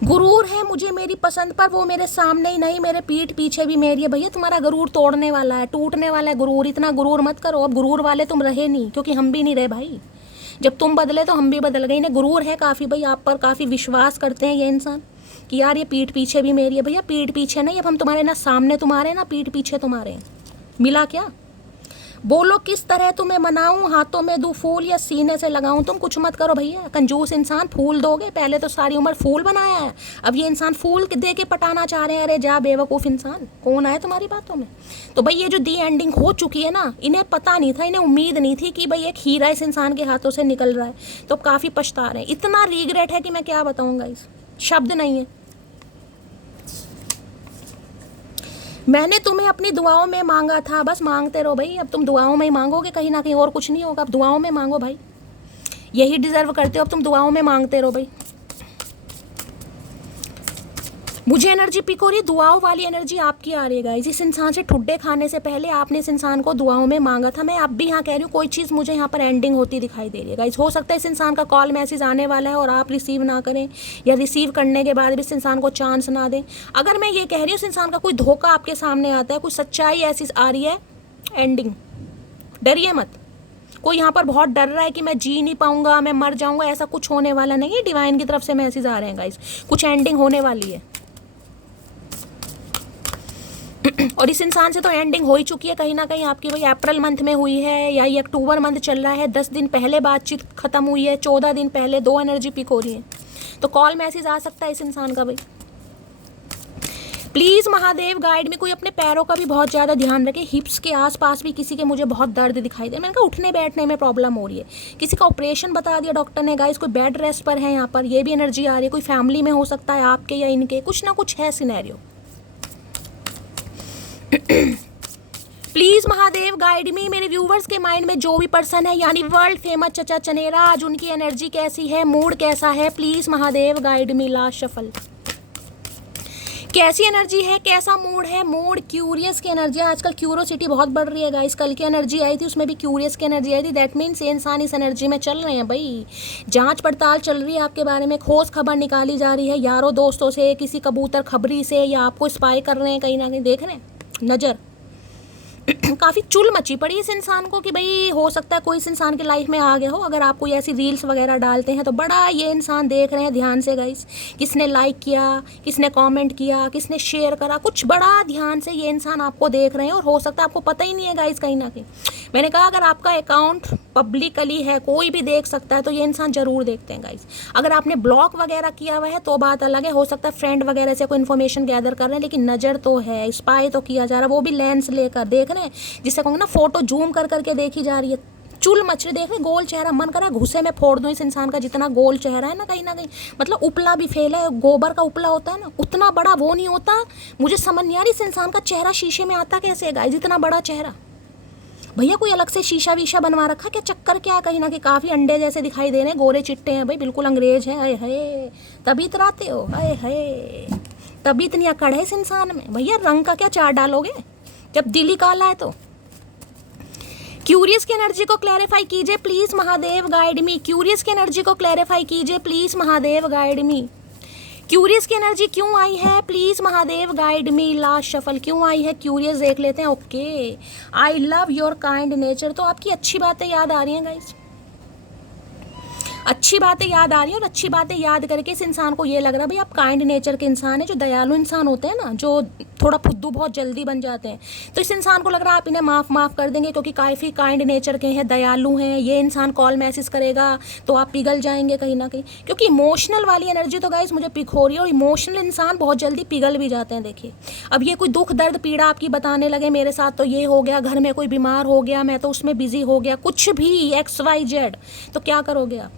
गुरूर है मुझे मेरी पसंद पर, वो मेरे सामने ही नहीं मेरे पीठ पीछे भी मेरी है। भैया तुम्हारा गुरूर तोड़ने वाला है, टूटने वाला है गुरूर। इतना गुरूर मत करो, अब गुरूर वाले तुम रहे नहीं, क्योंकि हम भी नहीं रहे भाई। जब तुम बदले तो हम भी बदल गए। इन्हें गुरूर है काफ़ी भाई, आप पर काफ़ी विश्वास करते हैं ये इंसान कि यार ये पीठ पीछे भी मेरी है। भैया पीठ पीछे नहीं, अब हम तुम्हारे ना सामने तुम्हारे ना पीठ पीछे तुम्हारे। मिला क्या? बोलो किस तरह तुम्हें मनाऊं, हाथों में दूं फूल या सीने से लगाऊं? तुम कुछ मत करो भैया, कंजूस इंसान। फूल दोगे, पहले तो सारी उम्र फूल बनाया है, अब ये इंसान फूल दे के पटाना चाह रहे हैं। अरे जा बेवकूफ़ इंसान, कौन आए तुम्हारी बातों में? तो भाई ये जो दी एंडिंग हो चुकी है ना, इन्हें पता नहीं था, इन्हें उम्मीद नहीं थी कि भाई एक हीरा इस इंसान के हाथों से निकल रहा है, तो काफ़ी पछता रहे हैं। इतना रिग्रेट है कि मैं क्या बताऊँगा, इस शब्द नहीं है। मैंने तुम्हें अपनी दुआओं में मांगा था, बस मांगते रहो भाई। अब तुम दुआओं में ही मांगोगे कहीं ना कहीं, और कुछ नहीं होगा। अब दुआओं में मांगो भाई, यही डिजर्व करते हो। अब तुम दुआओं में मांगते रहो भाई। मुझे एनर्जी पिक हो रही है, दुआओं वाली एनर्जी आपकी आ रही है गाइस। इस इंसान से ठुड्डे खाने से पहले आपने इस इंसान को दुआओं में मांगा था। मैं अब भी यहाँ कह रही हूँ, कोई चीज़ मुझे यहाँ पर एंडिंग होती दिखाई दे रही है गाइस। हो सकता है इस इंसान का कॉल मैसेज आने वाला है और आप रिसीव ना करें, या रिसीव करने के बाद भी इस इंसान को चांस ना दें। अगर मैं ये कह रही हूँ इस इंसान का कोई धोखा आपके सामने आता है, कोई सच्चाई ऐसी आ रही है, एंडिंग, डरिए मत। कोई यहाँ पर बहुत डर रहा है कि मैं जी नहीं पाऊंगा, मैं मर जाऊंगा, ऐसा कुछ होने वाला नहीं है। डिवाइन की तरफ से मैसेज आ रहे हैं गाइस, कुछ एंडिंग होने वाली है। और इस इंसान से तो एंडिंग हो ही चुकी है कहीं ना कहीं आपकी, भाई अप्रैल मंथ में हुई है या ये अक्टूबर मंथ चल रहा है। 10 दिन पहले बातचीत खत्म हुई है, 14 दिन पहले। 2 एनर्जी पिक हो रही है, तो कॉल मैसेज आ सकता है इस इंसान का भाई। प्लीज़ महादेव गाइड में। कोई अपने पैरों का भी बहुत ज़्यादा ध्यान रखे, हिप्स के आसपास भी किसी के मुझे बहुत दर्द दिखाई दे। मैंने कहा उठने बैठने में प्रॉब्लम हो रही है, किसी का ऑपरेशन बता दिया डॉक्टर ने गाइस, कोई बेड रेस्ट पर है यहाँ पर, ये भी एनर्जी आ रही है। कोई फैमिली में हो सकता है आपके या इनके, कुछ ना कुछ है सिनेरियो। प्लीज़ महादेव गाइड मी। मेरे व्यूवर्स के माइंड में जो भी पर्सन है, यानी वर्ल्ड फेमस चचा चनेरा, आज उनकी एनर्जी कैसी है, मूड कैसा है, please Mahadev guide me. Last shuffle, कैसी एनर्जी है, कैसा मूड है? मूड क्यूरियस की एनर्जी है। आजकल क्यूरोसिटी बहुत बढ़ रही है गाइस। कल की एनर्जी आई थी, उसमें भी क्यूरियस की एनर्जी आई थी। दैट मीन्स ये इंसान इस एनर्जी में चल रहे हैं भाई। जांच पड़ताल चल रही है आपके बारे में, खोज खबर निकाली जा रही है, यारों दोस्तों से, किसी कबूतर खबरी से, या आपको स्पाई कर रहे हैं कहीं ना कहीं, देख रहे हैं नज़र। काफ़ी चुल मची पड़ी इस इंसान को कि भाई हो सकता है कोई इस इंसान की लाइफ में आ गया हो। अगर आप कोई ऐसी रील्स वगैरह डालते हैं तो बड़ा ये इंसान देख रहे हैं ध्यान से गाइस, किसने लाइक किया, किसने कमेंट किया, किसने शेयर करा, कुछ बड़ा ध्यान से ये इंसान आपको देख रहे हैं। और हो सकता है आपको पता ही नहीं है गाइस कहीं ना कहीं। मैंने कहा अगर आपका अकाउंट पब्लिकली है, कोई भी देख सकता है, तो ये इंसान ज़रूर देखते हैं गाइस। अगर आपने ब्लॉक वगैरह किया हुआ है तो बात अलग है, हो सकता है फ्रेंड वगैरह से कोई इन्फॉर्मेशन गैदर कर रहे हैं, लेकिन नज़र तो है, स्पाई तो किया जा रहा है, वो भी लेंस लेकर देख रहे हैं, जिससे कहूँगा ना फोटो जूम कर करके देखी जा रही है। चुल मच रही, देख रहे गोल चेहरा, मन कर रहा है घुसे में फोड़ दूं इस इंसान का। जितना गोल चेहरा है ना, कहीं ना कहीं मतलब उपला भी फेल है, गोबर का उपला होता है ना, उतना बड़ा वो नहीं होता। मुझे समझ नहीं आ रही इस इंसान का चेहरा शीशे में आता कैसे है गाइस, इतना बड़ा चेहरा। भैया कोई अलग से शीशा वीशा बनवा रखा क्या, चक्कर क्या? कहीं ना कहीं काफ़ी अंडे जैसे दिखाई दे रहे हैं, गोरे चिट्टे हैं भाई, बिल्कुल अंग्रेज हैं। हाय हाय, तभी इतराते हो, हाय हाय, तभी इतनी अकड़ है इस इंसान में। भैया रंग का क्या चार डालोगे जब दिल ही काला है तो? क्यूरियस की एनर्जी को क्लैरिफाई कीजिए please Mahadev guide me. Curious की एनर्जी को क्लैरिफाई कीजिए please Mahadev guide me. Curious की एनर्जी क्यों आई है, please Mahadev guide me. Last shuffle क्यों आई है, क्यूरियस देख लेते हैं। Okay, I love your kind nature, तो आपकी अच्छी बातें याद आ रही हैं गाइस। अच्छी बातें याद आ रही हैं, और अच्छी बातें याद करके इस इंसान को ये लग रहा है भाई आप काइंड नेचर के इंसान हैं, जो दयालु इंसान होते हैं ना, जो थोड़ा फुद्दू बहुत जल्दी बन जाते हैं। तो इस इंसान को लग रहा है आप इन्हें माफ़ कर देंगे, क्योंकि काफ़ी काइंड नेचर के हैं, दयालु हैं। ये इंसान कॉल मैसेज करेगा तो आप पिघल जाएंगे कहीं ना कहीं, क्योंकि इमोशनल वाली एनर्जी तो गाइस मुझे पिक हो रही है, और इमोशनल इंसान बहुत जल्दी पिघल भी जाते हैं। देखिए, अब ये कोई दुख दर्द पीड़ा आपकी बताने लगे, मेरे साथ तो ये हो गया, घर में कोई बीमार हो गया, मैं तो उसमें बिजी हो गया, कुछ भी XYZ, तो क्या करोगे आप?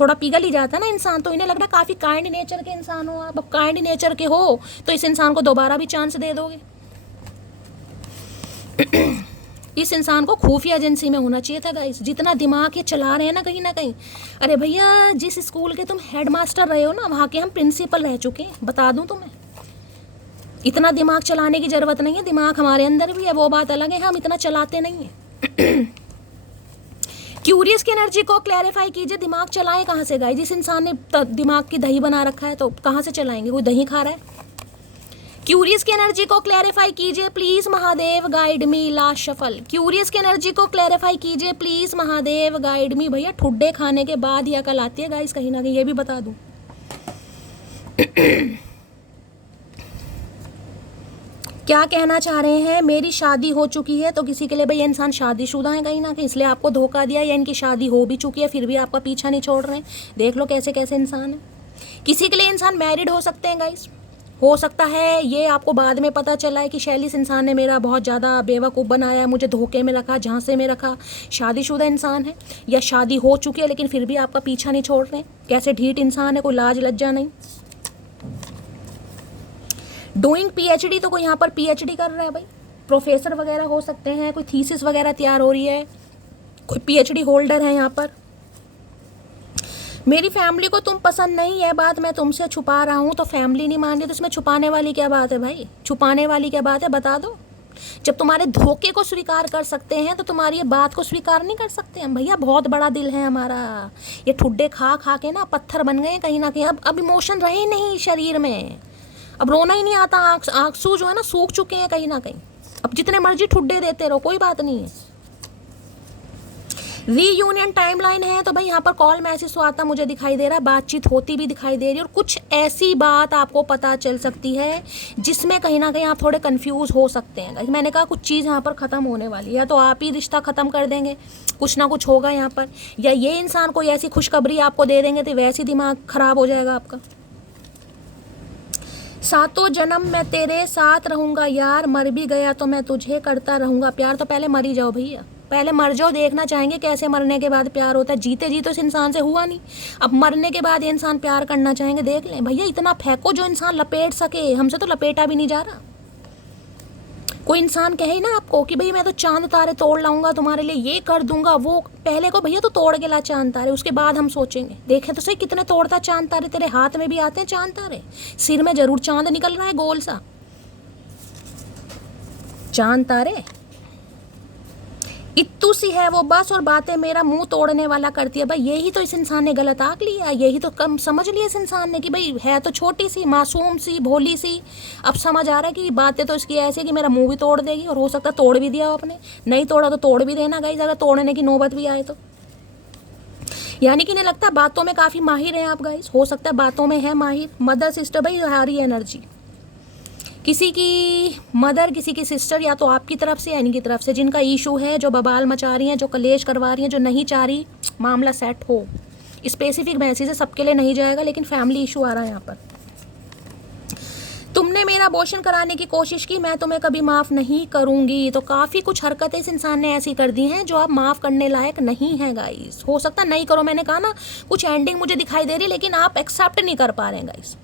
थोड़ा पिघल ही जाता है ना इंसान। तो इन्हें लग रहा है काफ़ी काइंड नेचर के इंसान हो आप। अब काइंड नेचर के हो तो इस इंसान को दोबारा भी चांस दे दोगे। इस इंसान को खुफिया एजेंसी में होना चाहिए था गाइस। जितना दिमाग ये चला रहे हैं ना कहीं ना कहीं, अरे भैया जिस स्कूल के तुम हेडमास्टर रहे हो ना, वहाँ के हम प्रिंसिपल रह चुके हैं, बता दूँ तुम्हें। इतना दिमाग चलाने की ज़रूरत नहीं है, दिमाग हमारे अंदर भी है, वो बात अलग है, हम इतना चलाते नहीं हैं। क्यूरियस की एनर्जी को क्लैरिफाई कीजिए, दिमाग चलाएं कहाँ से गाइस? जिस इंसान ने दिमाग की दही बना रखा है तो कहाँ से चलाएंगे? कोई दही खा रहा है? क्यूरियस की एनर्जी को क्लैरिफाई कीजिए please Mahadev, guide me, last shuffle. Curious की एनर्जी को क्लैरिफाई कीजिए प्लीज महादेव, गाइड मी। भैया ठुड्डे खाने के बाद ही अकल आती है गाइस, कहीं ना कहीं ये भी बता दूं। क्या कहना चाह रहे हैं? मेरी शादी हो चुकी है, तो किसी के लिए भाई ये इंसान शादीशुदा है कहीं ना कहीं, इसलिए आपको धोखा दिया, या इनकी शादी हो भी चुकी है फिर भी आपका पीछा नहीं छोड़ रहे हैं। देख लो कैसे कैसे इंसान है। किसी के लिए इंसान मैरिड हो सकते हैं गाइस, हो सकता है ये आपको बाद में पता चला है कि शैली इस इंसान ने मेरा बहुत ज़्यादा बेवकूफ़ बनाया, मुझे धोखे में रखा, झांसे में रखा। शादीशुदा इंसान है या शादी हो चुकी है लेकिन फिर भी आपका पीछा नहीं छोड़ रहे हैं। कैसे ढीठ इंसान है, कोई लाज लज्जा नहीं। डूइंग PhD, तो कोई यहाँ पर PhD कर रहा है भाई, प्रोफेसर वगैरह हो सकते हैं, कोई थीसिस वगैरह तैयार हो रही है, कोई PhD होल्डर है यहाँ पर। मेरी फैमिली को तुम पसंद नहीं है, बात मैं तुमसे छुपा रहा हूँ, तो फैमिली नहीं मान रही, तो इसमें छुपाने वाली क्या बात है भाई? छुपाने वाली क्या बात है, बता दो। जब तुम्हारे धोखे को स्वीकार कर सकते हैं तो तुम्हारी ये बात को स्वीकार नहीं कर सकते हम? भैया बहुत बड़ा दिल है हमारा, ये ठुड्डे खा खा के ना पत्थर बन गए कहीं ना कहीं। अब इमोशन रहे नहीं शरीर में, अब रोना ही नहीं आता, आंसू जो है ना सूख चुके हैं कहीं ना कहीं। अब जितने मर्जी ठुड्डे देते रहो, कोई बात नहीं है। रीयूनियन टाइमलाइन है तो भाई यहाँ पर कॉल मैसेज तो आता मुझे दिखाई दे रहा है, बातचीत होती भी दिखाई दे रही है, और कुछ ऐसी बात आपको पता चल सकती है जिसमें कहीं ना कहीं आप थोड़े कंफ्यूज हो सकते हैं। मैंने कहा कुछ चीज़ यहाँ पर ख़त्म होने वाली है, या तो आप ही रिश्ता ख़त्म कर देंगे, कुछ ना कुछ होगा यहाँ पर, या ये इंसान कोई ऐसी खुशखबरी आपको दे देंगे तो वैसे ही दिमाग ख़राब हो जाएगा आपका। सातों जन्म मैं तेरे साथ रहूँगा यार, मर भी गया तो मैं तुझे करता रहूँगा प्यार। तो पहले मर ही जाओ भैया, पहले मर जाओ, देखना चाहेंगे कैसे मरने के बाद प्यार होता है। जीते जी तो इस इंसान से हुआ नहीं, अब मरने के बाद ये इंसान प्यार करना चाहेंगे, देख लें भैया। इतना फेंको जो इंसान लपेट सके, हमसे तो लपेटा भी नहीं जा रहा। कोई इंसान कहे ना आपको कि भाई मैं तो चांद तारे तोड़ लाऊंगा तुम्हारे लिए, ये कर दूंगा, वो पहले को भैया तो तोड़ के ला चांद तारे, उसके बाद हम सोचेंगे। देखे तो सही कितने तोड़ता चांद तारे, तेरे हाथ में भी आते हैं चांद तारे, सिर में जरूर चांद निकल रहा है गोल सा चांद तारे। इत्तू सी है वो बस, और बातें मेरा मुंह तोड़ने वाला करती है। भाई यही तो इस इंसान ने गलत आंक लिया, यही तो कम समझ लिया इस इंसान ने कि भाई है तो छोटी सी, मासूम सी, भोली सी। अब समझ आ रहा है कि बातें तो इसकी ऐसी कि मेरा मुंह भी तोड़ देगी, और हो सकता है तोड़ भी दिया हो आपने, नहीं तोड़ा तो तोड़ भी देना गाइस, अगर तोड़ने की नौबत भी आए तो। यानी कि नहीं लगता बातों में काफ़ी माहिर हैं आप गाइस, हो सकता है बातों में है माहिर। मदर सिस्टर भाई हारी एनर्जी, किसी की मदर, किसी की सिस्टर, या तो आपकी तरफ से या इनकी तरफ से, जिनका इशू है, जो बवाल मचा रही हैं, जो कलेश करवा रही हैं, जो नहीं चाह रही मामला सेट हो। स्पेसिफिक मैसेज है, सबके लिए नहीं जाएगा, लेकिन फैमिली इशू आ रहा है यहाँ पर। तुमने मेरा अबॉर्शन कराने की कोशिश की, मैं तुम्हें कभी माफ़ नहीं करूंगी। तो काफ़ी कुछ हरकतें इस इंसान ने ऐसी कर दी हैं जो आप माफ़ करने लायक नहीं है गाइस। हो सकता नहीं करो, मैंने कहा ना कुछ एंडिंग मुझे दिखाई दे रही है, लेकिन आप एक्सेप्ट नहीं कर पा रहे हैं गाइस।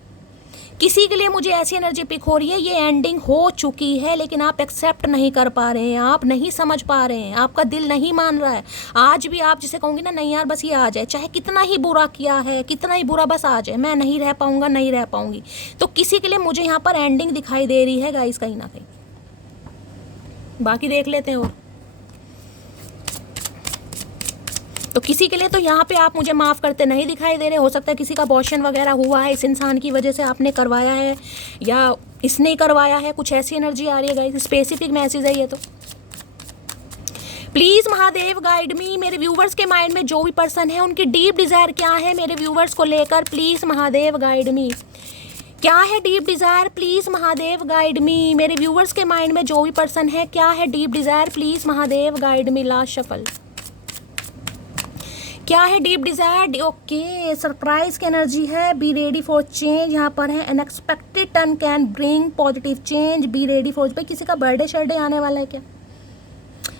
किसी के लिए मुझे ऐसी एनर्जी पिक हो रही है, ये एंडिंग हो चुकी है लेकिन आप एक्सेप्ट नहीं कर पा रहे हैं, आप नहीं समझ पा रहे हैं, आपका दिल नहीं मान रहा है। आज भी आप जिसे कहूँगी ना, नहीं यार बस ये आ जाए, चाहे कितना ही बुरा किया है, कितना ही बुरा, बस आ जाए, मैं नहीं रह पाऊँगा, नहीं रह पाऊँगी। तो किसी के लिए मुझे यहाँ पर एंडिंग दिखाई दे रही है गाइस कहीं ना कहीं। बाकी देख लेते हैं। और तो किसी के लिए तो यहाँ पे आप मुझे माफ़ करते नहीं दिखाई दे रहे। हो सकता है किसी का अबॉर्शन वगैरह हुआ है, इस इंसान की वजह से आपने करवाया है, या इसने ही करवाया है, कुछ ऐसी एनर्जी आ रही है गाइस। स्पेसिफिक मैसेज है ये तो। प्लीज महादेव गाइड मी। मेरे व्यूवर्स के माइंड में जो भी पर्सन है उनकी डीप डिजायर क्या है मेरे व्यूवर्स को लेकर, प्लीज महादेव गाइड मी। क्या है deep Dzire, please Mahadev guide मी। मेरे व्यूवर्स के माइंड में जो भी पर्सन है क्या है deep Dzire, please Mahadev guide me. Last shuffle, क्या है डीप डिजायर। ओके, सरप्राइज की एनर्जी है। Be ready for change. यहाँ पर है unexpected turn can bring positive change. Be ready for. भाई किसी का बर्थडे शर्डे आने वाला है क्या?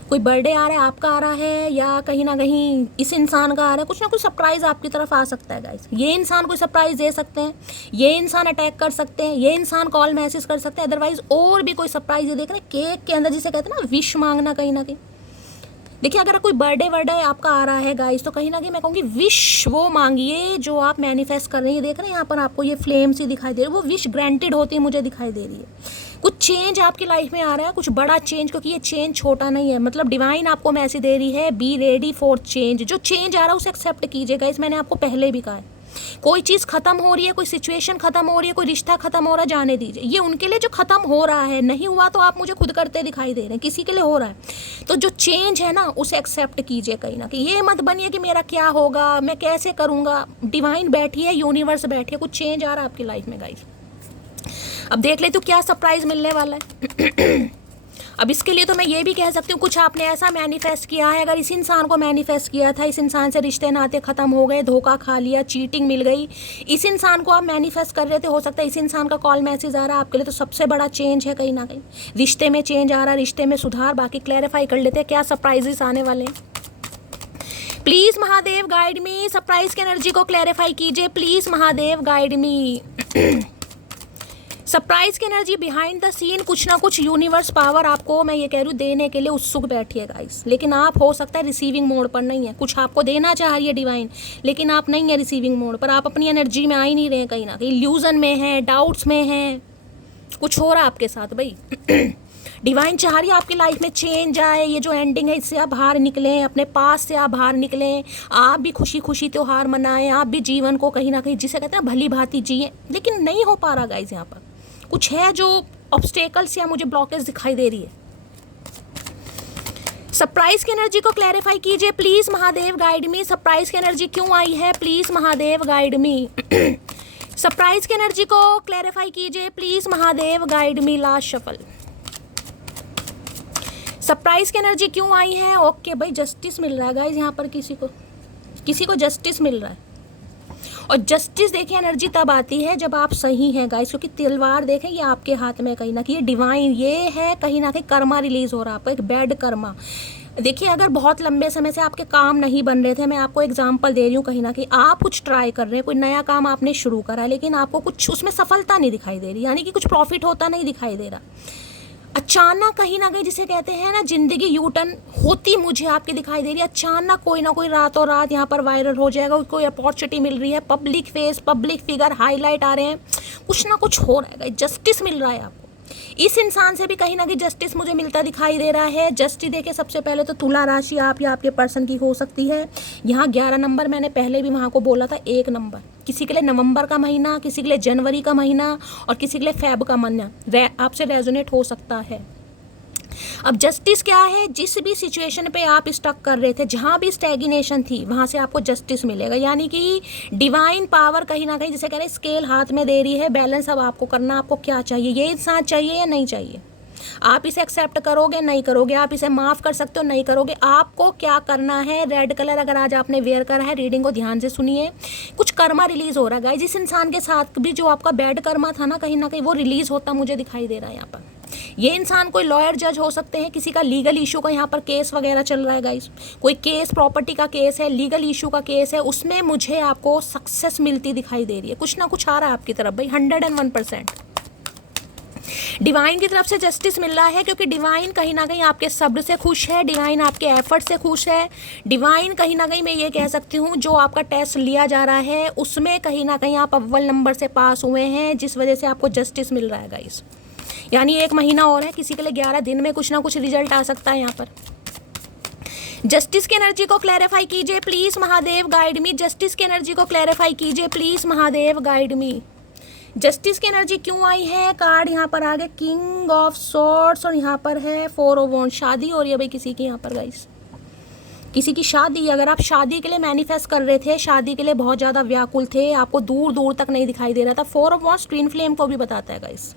कोई बर्थडे आ रहा है, आपका आ रहा है या कहीं ना कहीं इस इंसान का आ रहा है, कुछ ना कुछ सरप्राइज आपकी तरफ आ सकता है गाइस। ये इंसान कोई सरप्राइज दे सकते हैं, ये इंसान अटैक कर सकते हैं, ये इंसान कॉल मैसेज कर सकते हैं, अदरवाइज और भी कोई सरप्राइज देख रहे हैं केक के अंदर, जिसे कहते हैं ना विश मांगना कहीं ना कहीं। देखिए अगर कोई बर्थडे वर्डे आपका आ रहा है गाइस तो कहीं ना कहीं मैं कहूँगी विश वो मांगिए जो आप मैनिफेस्ट कर रहे हैं। ये देख रहे हैं यहाँ पर आपको ये फ्लेम सी दिखाई दे रही है, वो विश ग्रांटेड होती है मुझे दिखाई दे रही है। कुछ चेंज आपकी लाइफ में आ रहा है, कुछ बड़ा चेंज, क्योंकि ये चेंज छोटा नहीं है। मतलब डिवाइन आपको मैसेज दे रही है बी रेडी फॉर चेंज। जो चेंज आ रहा है उसे एक्सेप्ट कीजिएगा। इस मैंने आपको पहले भी कहा है, कोई चीज़ खत्म हो रही है, कोई सिचुएशन खत्म हो रही है, कोई रिश्ता खत्म हो रहा है, जाने दीजिए। ये उनके लिए जो खत्म हो रहा है, नहीं हुआ तो आप मुझे खुद करते दिखाई दे रहे हैं, किसी के लिए हो रहा है तो जो चेंज है ना उसे एक्सेप्ट कीजिए कहीं ना कहीं। ये मत बनिए कि मेरा क्या होगा, मैं कैसे करूँगा। डिवाइन बैठी है, यूनिवर्स बैठी है, कुछ चेंज आ रहा है आपकी लाइफ में गाइस। अब देख ले तो क्या सरप्राइज मिलने वाला है। अब इसके लिए तो मैं ये भी कह सकती हूँ कुछ आपने ऐसा मैनिफेस्ट किया है, अगर इस इंसान को मैनिफेस्ट किया था, इस इंसान से रिश्ते नाते खत्म हो गए, धोखा खा लिया, चीटिंग मिल गई, इस इंसान को आप मैनिफेस्ट कर रहे थे, हो सकता है इस इंसान का कॉल मैसेज आ रहा है आपके लिए, तो सबसे बड़ा चेंज है कहीं ना कहीं। रिश्ते में चेंज आ रहा है, रिश्ते में सुधार। बाकी क्लैरिफाई कर लेते हैं क्या सरप्राइजेस आने वाले हैं। Please Mahadev guide me. Surprise की एनर्जी को क्लैरिफाई कीजिए please Mahadev guide me. Surprise की एनर्जी बिहाइंड द सीन, कुछ ना कुछ यूनिवर्स पावर आपको मैं ये कह रही हूँ देने के लिए उत्सुक बैठी है गाइस। लेकिन आप हो सकता है रिसीविंग मोड पर नहीं है, कुछ आपको देना चाह रही है डिवाइन, लेकिन आप नहीं है रिसीविंग मोड पर, आप अपनी एनर्जी में आ ही नहीं रहे हैं, कहीं ना कहीं इल्यूजन में है, डाउट्स में है, कुछ हो रहा है आपके साथ भाई। डिवाइन चाह रही है आपकी लाइफ में चेंज आए, ये जो एंडिंग है इससे आप बाहर निकलें, अपने पास से आप बाहर निकलें, आप भी खुशी खुशी त्योहार मनाएं, आप भी जीवन को कहीं ना कहीं जिसे कहते हैं भली भांति जिए। लेकिन नहीं हो पा रहा गाइस, यहाँ पर कुछ है जो ऑब्स्टेकल्स या मुझे ब्लॉकेज दिखाई दे रही है। सरप्राइज की एनर्जी को क्लैरिफाई कीजिए please Mahadev guide me. Surprise की एनर्जी क्यों आई है please Mahadev guide me. Surprise की एनर्जी को क्लैरिफाई कीजिए please Mahadev guide me. Last shuffle, surprise की एनर्जी क्यों आई है। ओके भाई, जस्टिस मिल रहा है गाइज, यहाँ पर किसी को जस्टिस मिल रहा है। और जस्टिस देखिए एनर्जी तब आती है जब आप सही हैं गाइस, क्योंकि तलवार देखें ये आपके हाथ में कहीं ना कहीं, ये डिवाइन, ये है कहीं ना कहीं कर्मा रिलीज हो रहा है आपका, एक बैड कर्मा। देखिए अगर बहुत लंबे समय से आपके काम नहीं बन रहे थे, मैं आपको एग्जांपल दे रही हूँ, कहीं ना कहीं आप कुछ ट्राई कर रहे हैं, कोई नया काम आपने शुरू करा, लेकिन आपको कुछ उसमें सफलता नहीं दिखाई दे रही, यानी कि कुछ प्रॉफिट होता नहीं दिखाई दे रहा। अचानक कहीं ना कहीं जिसे कहते हैं ना जिंदगी यू टर्न होती मुझे आपकी दिखाई दे रही है। अचानक कोई ना कोई रातों रात यहाँ पर वायरल हो जाएगा, कोई अपॉर्चुनिटी मिल रही है, public face, public figure highlight आ रहे हैं, कुछ ना कुछ हो रहा है, जस्टिस मिल रहा है आपको। इस इंसान से भी कहीं ना कहीं जस्टिस मुझे मिलता दिखाई दे रहा है। जस्टिस देखिए सबसे पहले तो तुला राशि आप या आपके पर्सन की हो सकती है। यहाँ 11 नंबर मैंने पहले भी वहाँ को बोला था, 1 नंबर किसी के लिए नवंबर का महीना, किसी के लिए जनवरी का महीना और किसी के लिए फेब का महीना आपसे रेजोनेट हो सकता है। अब जस्टिस क्या है, जिस भी सिचुएशन पे आप स्टक कर रहे थे, जहाँ भी स्टैग्नेशन थी, वहाँ से आपको जस्टिस मिलेगा। यानी कि डिवाइन पावर कहीं ना कहीं जिसे कह रहे हैं स्केल हाथ में दे रही है, बैलेंस अब आपको करना, आपको क्या चाहिए, ये इंसान चाहिए या नहीं चाहिए, आप इसे एक्सेप्ट करोगे नहीं करोगे, आप इसे माफ़ कर सकते हो नहीं करोगे, आपको क्या करना है। रेड कलर अगर आज आपने वेयर करा है, रीडिंग को ध्यान से सुनिए, कुछ कर्मा रिलीज हो रहा है गाइस। जिस इंसान के साथ भी जो आपका बैड कर्मा था ना कहीं वो रिलीज होता मुझे दिखाई दे रहा है यहाँ पर। ये इंसान कोई लॉयर जज हो सकते हैं, किसी का लीगल इशू का यहाँ पर केस वगैरह चल रहा है गाइस, कोई केस प्रॉपर्टी का केस है, लीगल इशू का केस है, उसमें मुझे आपको सक्सेस मिलती दिखाई दे रही है, कुछ ना कुछ आ रहा है आपकी तरफ भाई। 101% डिवाइन की तरफ से जस्टिस मिल रहा है, क्योंकि डिवाइन कहीं ना कहीं आपके सब्र से खुश है, डिवाइन आपके एफर्ट से खुश है, डिवाइन कहीं ना कहीं मैं ये कह सकती हूँ जो आपका टेस्ट लिया जा रहा है उसमें कहीं ना कहीं आप अव्वल नंबर से पास हुए हैं, जिस वजह से आपको जस्टिस मिल रहा है गाइस। यानी 1 महीना और है, किसी के लिए 11 दिन में कुछ ना कुछ रिजल्ट आ सकता है यहाँ पर। जस्टिस की एनर्जी को क्लैरिफाई कीजिए please Mahadev guide me. Justice की एनर्जी को क्लैरिफाई कीजिए please Mahadev guide me. Justice की एनर्जी क्यों आई है। कार्ड यहाँ पर आ गए किंग ऑफ सॉर्ड्स और यहाँ पर है 4 ऑफ वॉन्ड्स। शादी हो रही है भाई किसी की यहाँ पर गाइस, किसी की शादी, अगर आप शादी के लिए मैनिफेस्ट कर रहे थे, शादी के लिए बहुत ज़्यादा व्याकुल थे, आपको दूर दूर तक नहीं दिखाई दे रहा था, 4 ऑफ वांड्स ट्विन फ्लेम को भी बताता है गाइस।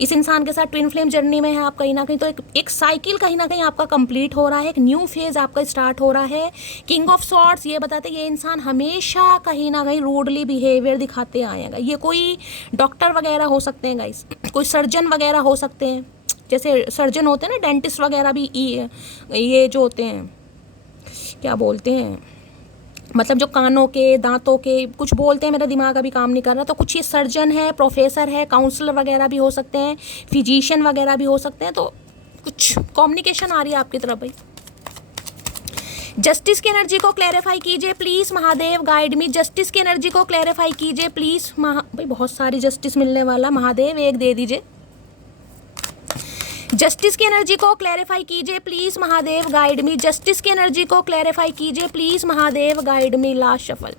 इस इंसान के साथ ट्विन फ्लेम जर्नी में है आप कहीं ना कहीं, तो एक साइकिल कहीं ना कहीं आपका कंप्लीट हो रहा है, एक न्यू फेज आपका स्टार्ट हो रहा है। किंग ऑफ सॉर्ड्स ये बताते हैं ये इंसान हमेशा कहीं ना कहीं रूडली बिहेवियर दिखाते आएगा। ये कोई डॉक्टर वगैरह हो सकते हैं गाइस, कोई सर्जन वगैरह हो सकते हैं, जैसे सर्जन होते हैं ना, डेंटिस्ट वगैरह भी, ये जो होते हैं क्या बोलते हैं, मतलब जो कानों के, दांतों के कुछ बोलते हैं, मेरा दिमाग अभी काम नहीं कर रहा, तो कुछ ये सर्जन है, प्रोफेसर है, काउंसलर वगैरह भी हो सकते हैं, फिजिशियन वगैरह भी हो सकते हैं। तो कुछ कम्युनिकेशन आ रही है आपकी तरफ भाई। जस्टिस की एनर्जी को क्लैरिफाई कीजिए please Mahadev, guide me. Justice की एनर्जी को क्लैरिफाई कीजिए प्लीज़ भाई बहुत सारी जस्टिस मिलने वाला, महादेव एक दे दीजिए। जस्टिस की एनर्जी को क्लैरिफाई कीजिए please Mahadev, guide me. Justice की एनर्जी को क्लैरिफाई कीजिए please Mahadev, guide me. Last shuffle.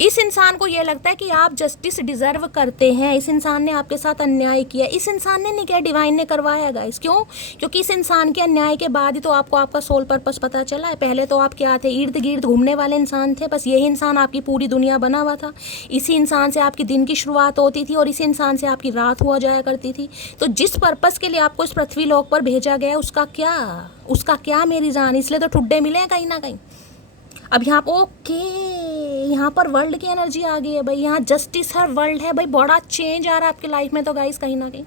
इस इंसान को यह लगता है कि आप जस्टिस डिजर्व करते हैं, इस इंसान ने आपके साथ अन्याय किया। इस इंसान ने नहीं किया, डिवाइन ने करवाया गाइस। क्यों? क्योंकि इस इंसान के अन्याय के बाद ही तो आपको आपका सोल पर्पस पता चला है। पहले तो आप क्या थे, इर्द गिर्द घूमने वाले इंसान थे, बस यही इंसान आपकी पूरी दुनिया बना हुआ था। इसी इंसान से आपकी दिन की शुरुआत होती थी और इसी इंसान से आपकी रात हुआ जाया करती थी। तो जिस पर्पस के लिए आपको इस पृथ्वी लोक पर भेजा गया उसका क्या मेरी जान, इसलिए तो ठुड्डे मिले हैं कहीं ना कहीं। अब यहाँ ओके, यहाँ पर वर्ल्ड की एनर्जी आ गई है भाई, यहाँ जस्टिस है, वर्ल्ड है भाई, बड़ा चेंज आ रहा है आपकी लाइफ में। तो गाइस कहीं ना कहीं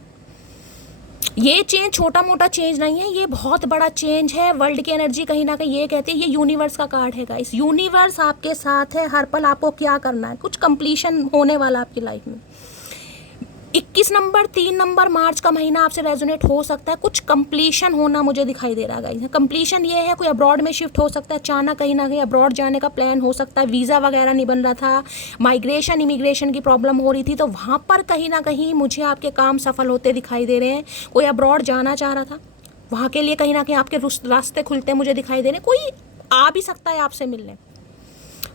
ये चेंज छोटा मोटा चेंज नहीं है, ये बहुत बड़ा चेंज है। वर्ल्ड की एनर्जी कहीं ना कहीं ये कहते हैं, ये यूनिवर्स का कार्ड है गाइस। यूनिवर्स आपके साथ है हर पल। आपको क्या करना है, कुछ कंप्लीशन होने वाला आपकी लाइफ में। 21 नंबर 3 नंबर मार्च का महीना आपसे रेजोनेट हो सकता है, कुछ कंप्लीशन होना मुझे दिखाई दे रहा है गाइस। कंप्लीशन ये है, कोई अब्रॉड में शिफ्ट हो सकता है, अचानक कहीं ना कहीं अब्रॉड जाने का प्लान हो सकता है। वीज़ा वगैरह नहीं बन रहा था, माइग्रेशन इमिग्रेशन की प्रॉब्लम हो रही थी, तो वहाँ पर कहीं ना कहीं मुझे आपके काम सफल होते दिखाई दे रहे हैं। कोई अब्रॉड जाना चाह रहा था, वहाँ के लिए कहीं ना कहीं आपके रास्ते खुलते मुझे दिखाई दे रहे हैं। कोई आ भी सकता है आपसे मिलने।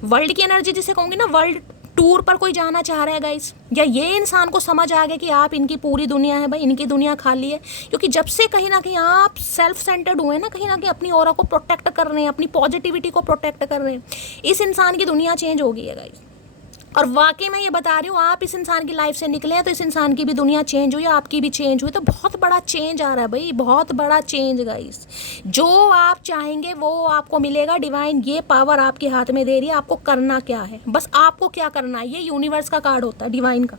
वर्ल्ड की एनर्जी जिसे कहूँगी ना, वर्ल्ड टूर पर कोई जाना चाह रहा है गाइस, या ये इंसान को समझ आ गया कि आप इनकी पूरी दुनिया है भाई, इनकी दुनिया खाली है। क्योंकि जब से कहीं ना कहीं आप सेल्फ सेंटर्ड हुए ना, कहीं ना कहीं अपनी ऑरा को प्रोटेक्ट कर रहे हैं, अपनी पॉजिटिविटी को प्रोटेक्ट कर रहे हैं, इस इंसान की दुनिया चेंज हो गई है गाइस। और वाकई मैं ये बता रही हूँ, आप इस इंसान की लाइफ से निकले हैं तो इस इंसान की भी दुनिया चेंज हुई, आपकी भी चेंज हुई। तो बहुत बड़ा चेंज आ रहा है भाई, बहुत बड़ा चेंज गाइस। जो आप चाहेंगे वो आपको मिलेगा। डिवाइन ये पावर आपके हाथ में दे रही है, आपको करना क्या है, बस आपको क्या करना है। ये यूनिवर्स का कार्ड होता है, डिवाइन का।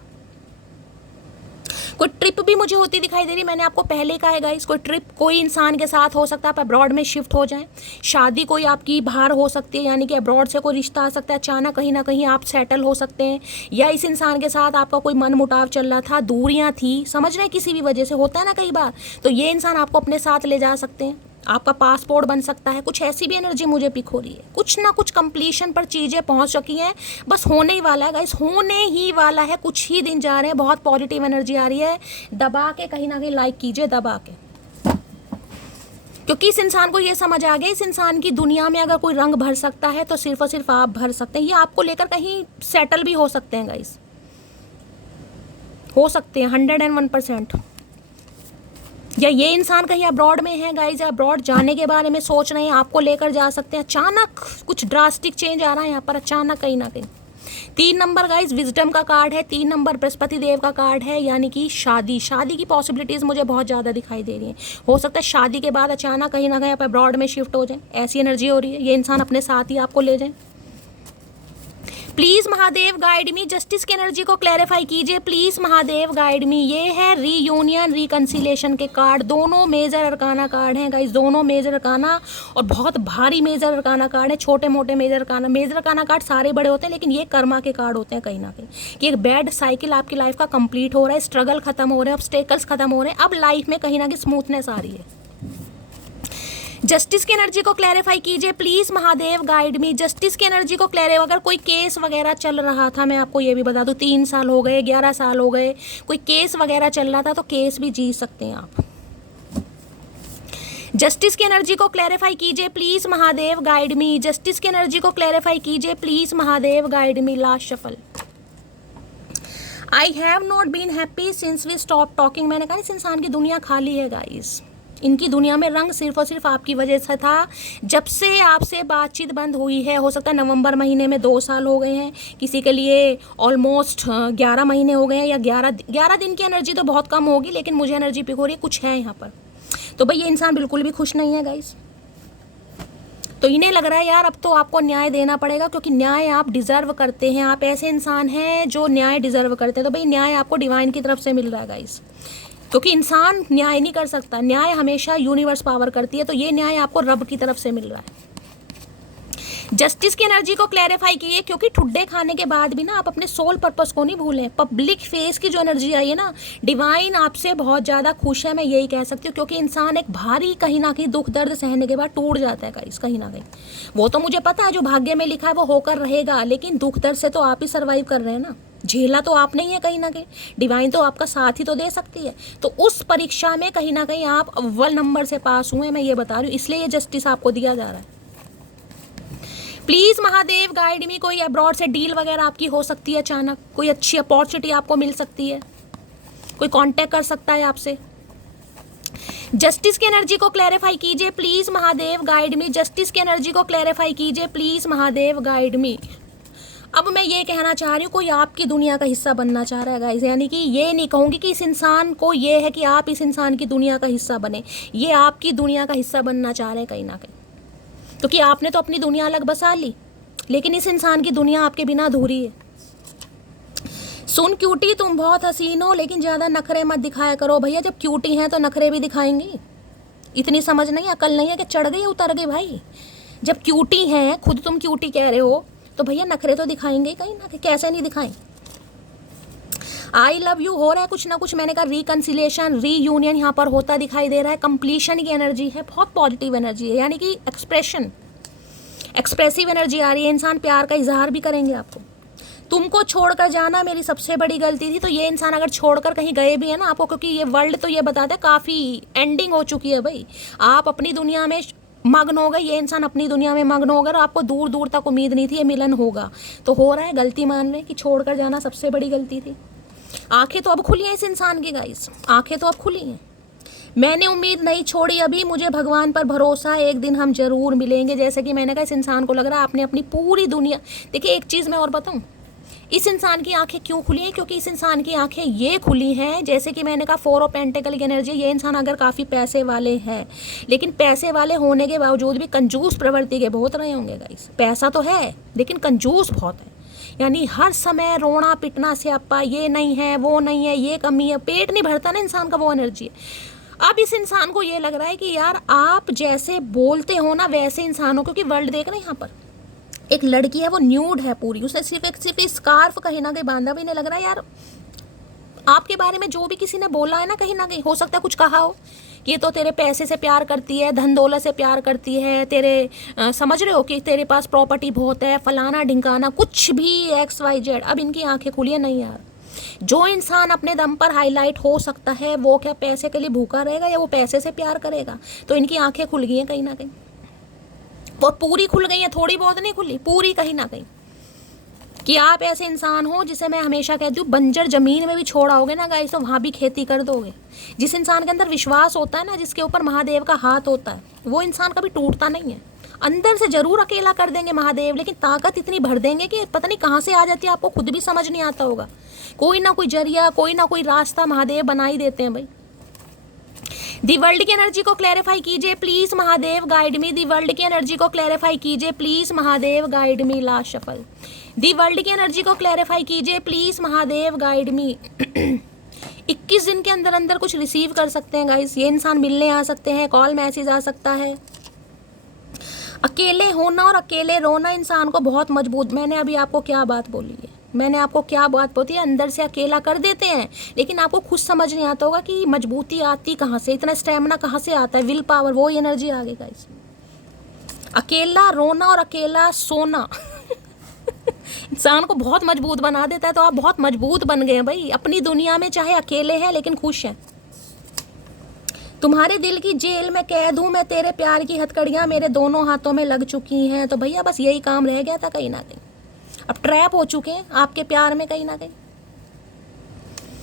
कोई ट्रिप भी मुझे होती दिखाई दे रही, मैंने आपको पहले कहा है गाइस, कोई ट्रिप कोई इंसान के साथ हो सकता है, आप अब्रॉड में शिफ्ट हो जाएं। शादी कोई आपकी बाहर हो सकती है, यानी कि अब्रॉड से कोई रिश्ता आ सकता है, अचानक कहीं ना कहीं आप सेटल हो सकते हैं। या इस इंसान के साथ आपका कोई मन मुटाव चल रहा था, दूरियां थी, समझ रहे हैं, किसी भी वजह से होता है ना कई बार, तो ये इंसान आपको अपने साथ ले जा सकते हैं, आपका पासपोर्ट बन सकता है। कुछ ऐसी भी एनर्जी मुझे पिक हो रही है, कुछ ना कुछ कंप्लीशन पर चीज़ें पहुंच चुकी हैं, बस होने ही वाला है गाइस, होने ही वाला है। कुछ ही दिन जा रहे हैं, बहुत पॉजिटिव एनर्जी आ रही है। दबा के कहीं ना कहीं लाइक कीजिए, दबा के, क्योंकि इस इंसान को ये समझ आ गया, इस इंसान की दुनिया में अगर कोई रंग भर सकता है तो सिर्फ और सिर्फ आप भर सकते हैं। ये आपको लेकर कहीं सेटल भी हो सकते हैं गाइस, हो सकते हैं 101%। या ये इंसान कहीं अब्रॉड में है गाइज, अब्रॉड जाने के बारे में सोच रहे हैं, आपको लेकर जा सकते हैं। अचानक कुछ ड्रास्टिक चेंज आ रहा है यहाँ पर, अचानक कहीं ना कहीं। 3 नंबर गाइज विजडम का कार्ड है, 3 नंबर बृहस्पति देव का कार्ड है, यानी कि शादी की पॉसिबिलिटीज़ मुझे बहुत ज़्यादा दिखाई दे रही हैं। हो सकता है शादी के बाद अचानक कहीं ना कहीं आप अब्रॉड में शिफ्ट हो जाएं, ऐसी एनर्जी हो रही है। ये इंसान अपने साथ ही आपको ले जाए। Please Mahadev guide me, justice की एनर्जी को क्लैरिफाई कीजिए प्लीज महादेव गाइड मी। ये है रीयूनियन रिकंसिलेशन के कार्ड, दोनों मेजर अरकाना कार्ड हैं गाइस, दोनों मेजर अरकाना, और बहुत भारी मेजर अरकाना कार्ड है। छोटे मोटे मेजर अरकाना कार्ड सारे बड़े होते हैं, लेकिन ये कर्मा के कार्ड होते हैं कहीं ना कहीं, कि एक बैड साइकिल आपकी लाइफ का कंप्लीट हो रहा है, स्ट्रगल खत्म हो रहे हैं, ऑब्स्टेकल्स खत्म हो रहे हैं, अब लाइफ में कहीं ना कहीं स्मूथनेस आ रही है। जस्टिस की एनर्जी को क्लैरिफाई कीजिए please Mahadev guide me. Justice की एनर्जी को क्लैरिफाई, अगर कोई केस वगैरह चल रहा था, मैं आपको ये भी बता दूं, 3 साल हो गए, 11 साल हो गए, कोई केस वगैरह चल रहा था, तो केस भी जीत सकते हैं आप। जस्टिस की एनर्जी को क्लैरिफाई कीजिए please Mahadev guide me. Justice की एनर्जी को क्लैरिफाई कीजिए please Mahadev guide me. Last shuffle. I have not been happy since we stop talking. मैंने कहा इस इंसान की दुनिया खाली है गाइस, इनकी दुनिया में रंग सिर्फ और सिर्फ आपकी वजह से था। जब से आपसे बातचीत बंद हुई है, हो सकता है नवंबर महीने में 2 साल हो गए हैं, किसी के लिए ऑलमोस्ट 11 महीने हो गए हैं, या 11 दिन की एनर्जी तो बहुत कम होगी, लेकिन मुझे एनर्जी पिक हो रही है, कुछ है यहाँ पर। तो भाई ये इंसान बिल्कुल भी खुश नहीं है गाइस। तो इन्हें लग रहा है यार अब तो आपको न्याय देना पड़ेगा, क्योंकि न्याय आप डिजर्व करते हैं, आप ऐसे इंसान हैं जो न्याय डिजर्व करते हैं। तो भाई न्याय आपको डिवाइन की तरफ से मिल रहा है गाइस, क्योंकि इंसान न्याय नहीं कर सकता, न्याय हमेशा यूनिवर्स पावर करती है। तो ये न्याय आपको रब की तरफ से मिल रहा है। जस्टिस की एनर्जी को क्लैरिफाई कीजिए, क्योंकि ठुड्डे खाने के बाद भी ना आप अपने सोल पर्पस को नहीं भूलें। पब्लिक फेस की जो एनर्जी आई है ना, डिवाइन आपसे बहुत ज़्यादा खुश है, मैं यही कह सकती हूँ, क्योंकि इंसान एक भारी कहीं ना कहीं दुख दर्द सहने के बाद टूट जाता है गाइस, कहीं ना कहीं। वो तो मुझे पता है जो भाग्य में लिखा है वो होकर रहेगा, लेकिन दुख दर्द से तो आप ही सर्वाइव कर रहे हैं ना, झेला तो आप नहीं है कहीं ना कहीं, डिवाइन तो आपका साथ ही तो दे सकती है। तो उस परीक्षा में कहीं ना कहीं आप अव्वल नंबर से पास हुए, मैं ये बता रही हूँ, इसलिए ये जस्टिस आपको दिया जा रहा है। प्लीज महादेव गाइड मी, कोई अब्रॉड से डील वगैरह आपकी हो सकती है, अचानक कोई अच्छी अपॉर्चुनिटी आपको मिल सकती है, कोई कांटेक्ट कर सकता है आपसे। जस्टिस की एनर्जी को क्लैरिफाई कीजिए please Mahadev guide me, justice की एनर्जी को क्लैरिफाई कीजिए प्लीज महादेव गाइड मी। अब मैं ये कहना चाह रही हूँ, कोई आपकी दुनिया का हिस्सा बनना चाह रहा है गाइस, यानी कि ये नहीं कहूँगी कि इस इंसान को ये है कि आप इस इंसान की दुनिया का हिस्सा बने, ये आपकी दुनिया का हिस्सा बनना चाह रहे हैं कहीं ना कहीं, क्योंकि आपने तो अपनी दुनिया अलग बसा ली, लेकिन इस इंसान की दुनिया आपके बिना अधूरी है। सुन क्यूटी, तुम बहुत हसीन हो, लेकिन ज़्यादा नखरे मत दिखाया करो भैया, जब क्यूटी हैं तो नखरे भी दिखाएंगी। इतनी समझ नहीं, अकल नहीं है कि चढ़ गई उतर गई भाई। जब क्यूटी हैं, खुद तुम क्यूटी कह रहे हो, तो भैया नखरे तो दिखाएंगे कहीं ना, कैसे नहीं दिखाएं। आई लव यू हो रहा है कुछ ना कुछ, मैंने कहा रिकन्सिलेशन, रीयूनियन यहाँ पर होता दिखाई दे रहा है। कंप्लीशन की एनर्जी है, बहुत पॉजिटिव एनर्जी है, यानी कि एक्सप्रेसिव एनर्जी आ रही है। इंसान प्यार का इजहार भी करेंगे आपको। तुमको छोड़कर जाना मेरी सबसे बड़ी गलती थी, तो ये इंसान अगर छोड़कर कहीं गए भी है ना आपको, क्योंकि ये वर्ल्ड तो ये बताता है काफ़ी एंडिंग हो चुकी है भाई, आप अपनी दुनिया में मग्न हो गए, ये इंसान अपनी दुनिया में मग्न हो गए, आपको दूर दूर तक उम्मीद नहीं थी ये मिलन होगा, तो हो रहा है। गलती मान रहे कि छोड़कर जाना सबसे बड़ी गलती थी। आंखें तो अब खुली हैं इस इंसान की गाइस, आंखें तो अब खुली हैं। मैंने उम्मीद नहीं छोड़ी अभी, मुझे भगवान पर भरोसा है, एक दिन हम जरूर मिलेंगे। जैसे कि मैंने कहा, इस इंसान को लग रहा है आपने अपनी पूरी दुनिया, देखिए एक चीज़ मैं और बताऊं, इस इंसान की आंखें क्यों खुली हैं, क्योंकि इस इंसान की आंखें ये खुली हैं, जैसे कि मैंने कहा 4 ऑफ पेंटिकल की एनर्जी, ये इंसान अगर काफ़ी पैसे वाले हैं, लेकिन पैसे वाले होने के बावजूद भी कंजूस प्रवृत्ति के बहुत रहे होंगे गाइस। पैसा तो है लेकिन कंजूस बहुत है, यानी हर समय रोना पिटना स्यापा, ये नहीं है वो नहीं है, ये कमी है, पेट नहीं भरता ना इंसान का, वो एनर्जी है। अब इस इंसान को ये लग रहा है कि यार आप जैसे बोलते हो ना वैसे इंसान हो, क्योंकि वर्ल्ड देख रहे हैं यहाँ पर एक लड़की है, वो न्यूड है पूरी, उसने सिर्फ स्कार्फ कहीं ना कहीं बांधा हुआ, इन्हें लग रहा है यार आपके बारे में जो भी किसी ने बोला है ना, कहीं ना कहीं हो सकता है कुछ कहा हो कि ये तो तेरे पैसे से प्यार करती है, धन दौलत से प्यार करती है, तेरे समझ रहे हो कि तेरे पास प्रॉपर्टी बहुत है, फलाना ढिंकाना, कुछ भी XYZ। अब इनकी आंखें खुली है, नहीं यार, जो इंसान अपने दम पर हाईलाइट हो सकता है वो क्या पैसे के लिए भूखा रहेगा या वो पैसे से प्यार करेगा। तो इनकी आंखें खुल गई हैं कहीं ना कहीं, वो पूरी खुल गई हैं, थोड़ी बहुत नहीं खुली, पूरी कहीं ना कहीं, कि आप ऐसे इंसान हो जिसे मैं हमेशा कहती हूँ बंजर जमीन में भी छोड़ाओगे ना गाइस तो वहाँ भी खेती कर दोगे। जिस इंसान के अंदर विश्वास होता है ना, जिसके ऊपर महादेव का हाथ होता है, वो इंसान कभी टूटता नहीं है। अंदर से जरूर अकेला कर देंगे महादेव, लेकिन ताकत इतनी भर देंगे कि पता नहीं कहाँ से आ जाती है, आपको खुद भी समझ नहीं आता होगा। कोई ना कोई जरिया, कोई ना कोई रास्ता महादेव बना ही देते हैं भाई। दी वर्ल्ड की एनर्जी को क्लैरिफाई कीजिए please Mahadev guide me, the world की एनर्जी को क्लैरिफाई कीजिए please Mahadev guide me. Last shuffle, the world की एनर्जी को क्लैरिफाई कीजिए प्लीज महादेव गाइड मी। 21 दिन के अंदर अंदर कुछ रिसीव कर सकते हैं गाइस, ये इंसान मिलने आ सकते हैं, कॉल मैसेज आ सकता है। अकेले होना और अकेले रोना इंसान को बहुत मजबूत, मैंने अभी आपको क्या बात बोली है, मैंने आपको क्या बात बोली है, अंदर से अकेला कर देते हैं, लेकिन आपको खुद समझ नहीं आता होगा कि मजबूती आती कहाँ से, इतना स्टेमिना कहाँ से आता है, विल पावर, वो एनर्जी आ गई गाइस। अकेला रोना और अकेला सोना इंसान को बहुत मजबूत बना देता है। तो आप बहुत मजबूत बन गए हैं भाई, अपनी दुनिया में चाहे अकेले हैं लेकिन खुश हैं। तुम्हारे दिल की जेल में कैद हूँ मैं, तेरे प्यार की हथकड़ियाँ मेरे दोनों हाथों में लग चुकी हैं। तो भैया बस यही काम रह गया था कहीं ना कहीं, अब ट्रैप हो चुके हैं आपके प्यार में कहीं ना कहीं।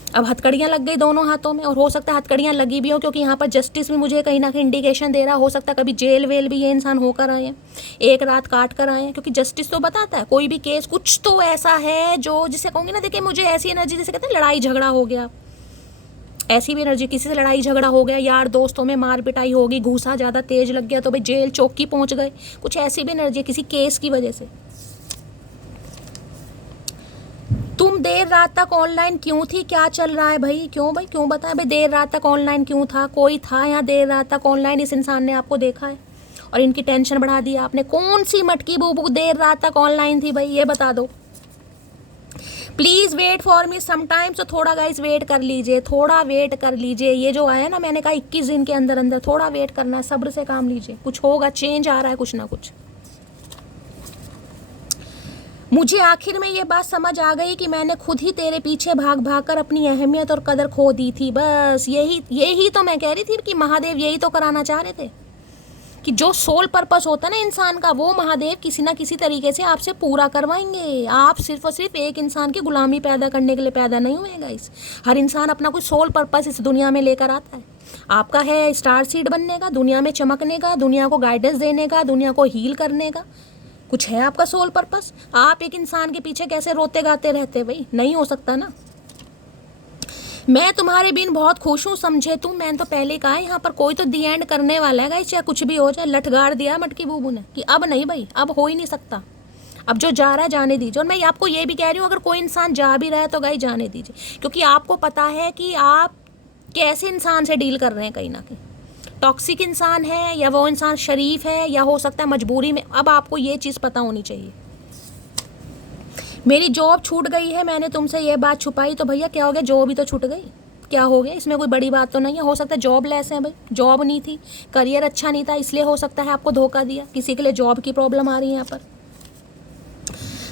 अब हथकड़ियाँ लग गई दोनों हाथों में, और हो सकता है हथकड़ियाँ लगी भी हो क्योंकि यहाँ पर जस्टिस भी मुझे कहीं ना कहीं इंडिकेशन दे रहा, हो सकता है कभी जेल वेल भी ये इंसान होकर आए हैं, एक रात काट कर आए हैं, क्योंकि जस्टिस तो बताता है कोई भी केस कुछ तो ऐसा है जो जिसे कहूँगी ना, देखिए मुझे ऐसी एनर्जी जैसे कहते हैं लड़ाई झगड़ा हो गया, ऐसी भी एनर्जी, किसी से लड़ाई झगड़ा हो गया, यार दोस्तों में मार पिटाई होगी, घूसा ज़्यादा तेज लग गया तो भाई जेल चौकी पहुँच गए, कुछ ऐसी भी एनर्जी किसी केस की वजह से। तुम देर रात तक ऑनलाइन क्यों थी, क्या चल रहा है भाई, क्यों भाई, क्यों बताएं भाई, देर रात तक ऑनलाइन क्यों था, कोई था यहाँ देर रात तक ऑनलाइन, इस इंसान ने आपको देखा है और इनकी टेंशन बढ़ा दी आपने, कौन सी मटकी बूबू देर रात तक ऑनलाइन थी भाई, ये बता दो please, wait for me sometimes, तो थोड़ा गाइस वेट कर लीजिए, थोड़ा वेट कर लीजिए, ये जो आया ना मैंने कहा 21 दिन के अंदर अंदर, थोड़ा वेट करना है, सब्र से काम लीजिए, कुछ होगा, चेंज आ रहा है कुछ ना कुछ। मुझे आखिर में ये बात समझ आ गई कि मैंने खुद ही तेरे पीछे भाग भाग कर अपनी अहमियत और कदर खो दी थी, बस यही तो मैं कह रही थी कि महादेव यही तो कराना चाह रहे थे, कि जो सोल पर्पस होता है ना इंसान का, वो महादेव किसी ना किसी तरीके से आपसे पूरा करवाएंगे। आप सिर्फ और सिर्फ एक इंसान की गुलामी पैदा करने के लिए पैदा नहीं हुए गाइस, हर इंसान अपना कोई सोल पर्पस इस दुनिया में लेकर आता है। आपका है स्टार सीड बनने का, दुनिया में चमकने का, दुनिया को गाइडेंस देने का, दुनिया को हील करने का, कुछ है आपका सोल पर्पस। आप एक इंसान के पीछे कैसे रोते गाते रहते भाई, नहीं हो सकता ना। मैं तुम्हारे बिन बहुत खुश हूँ, समझे तुम, मैंने तो पहले कहा है यहाँ पर कोई तो दी एंड करने वाला है गाइस, चाहे कुछ भी हो जाए, लठगाड़ दिया मटकी बूबू ने कि अब नहीं भाई, अब हो ही नहीं सकता, अब जो जा रहा है जाने दीजिए। और मैं आपको ये भी कह रही हूँ अगर कोई इंसान जा भी रहा है तो गाइस जाने दीजिए, क्योंकि आपको पता है कि आप कैसे इंसान से डील कर रहे हैं, कहीं ना कहीं टॉक्सिक इंसान है या वो इंसान शरीफ है या हो सकता है मजबूरी में, अब आपको ये चीज़ पता होनी चाहिए। मेरी जॉब छूट गई है, मैंने तुमसे ये बात छुपाई, तो भैया क्या हो गया, जॉब ही तो छूट गई, क्या हो गया, इसमें कोई बड़ी बात तो नहीं है। हो सकता है जॉब लेस है भाई, जॉब नहीं थी, करियर अच्छा नहीं था, इसलिए हो सकता है आपको धोखा दिया, किसी के लिए जॉब की प्रॉब्लम आ रही है यहाँ पर।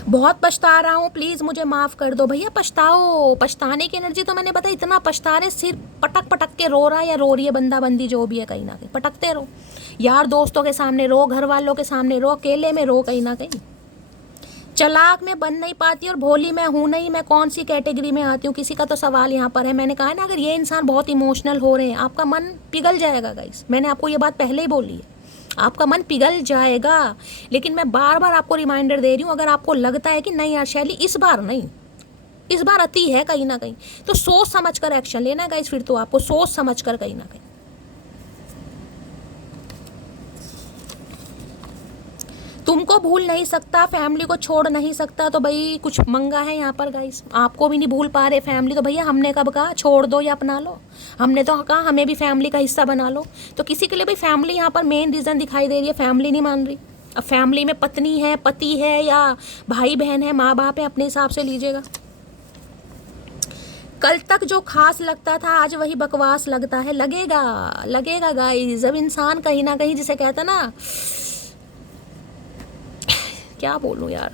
बहुत पछता रहा हूँ, प्लीज़ मुझे माफ़ कर दो भैया, पछताओ, पछताने की एनर्जी तो मैंने बताया, इतना पछता रहे, सिर पटक पटक के रो रहा है या रो रही है बंदा बंदी जो भी है, कहीं ना कहीं पटकते रहो, यार दोस्तों के सामने रो, घर वालों के सामने रो, अकेले में रो, कहीं ना कहीं। चालाक मैं बन नहीं पाती और भोली मैं हूँ नहीं, मैं कौन सी कैटेगरी में आती हूँ, किसी का तो सवाल यहाँ पर है। मैंने कहा ना अगर ये इंसान बहुत इमोशनल हो रहे हैं, आपका मन पिघल जाएगा गाइस, मैंने आपको ये बात पहले ही बोली है, आपका मन पिघल जाएगा। लेकिन मैं बार बार आपको रिमाइंडर दे रही हूँ, अगर आपको लगता है कि नहीं यार शैली इस बार नहीं, इस बार अति है कहीं ना कहीं, तो सोच समझ कर एक्शन लेना है गाइस, फिर तो आपको सोच समझ कर कहीं ना कहीं। तुमको भूल नहीं सकता, फैमिली को छोड़ नहीं सकता, तो भाई कुछ मंगा है यहाँ पर गाइस, आपको भी नहीं भूल पा रहे फैमिली, तो भैया हमने कब कहा छोड़ दो या अपना लो, हमने तो कहा हमें भी फैमिली का हिस्सा बना लो। तो किसी के लिए भाई फैमिली यहाँ पर मेन रीज़न दिखाई दे रही है, फैमिली नहीं मान रही। अब फैमिली में पत्नी है, पति है या भाई बहन है, माँ बाप है, अपने हिसाब से लीजिएगा। कल तक जो खास लगता था आज वही बकवास लगता है, लगेगा गाइस, जब इंसान कहीं ना कहीं जिसे कहता ना, क्या बोलूँ यार,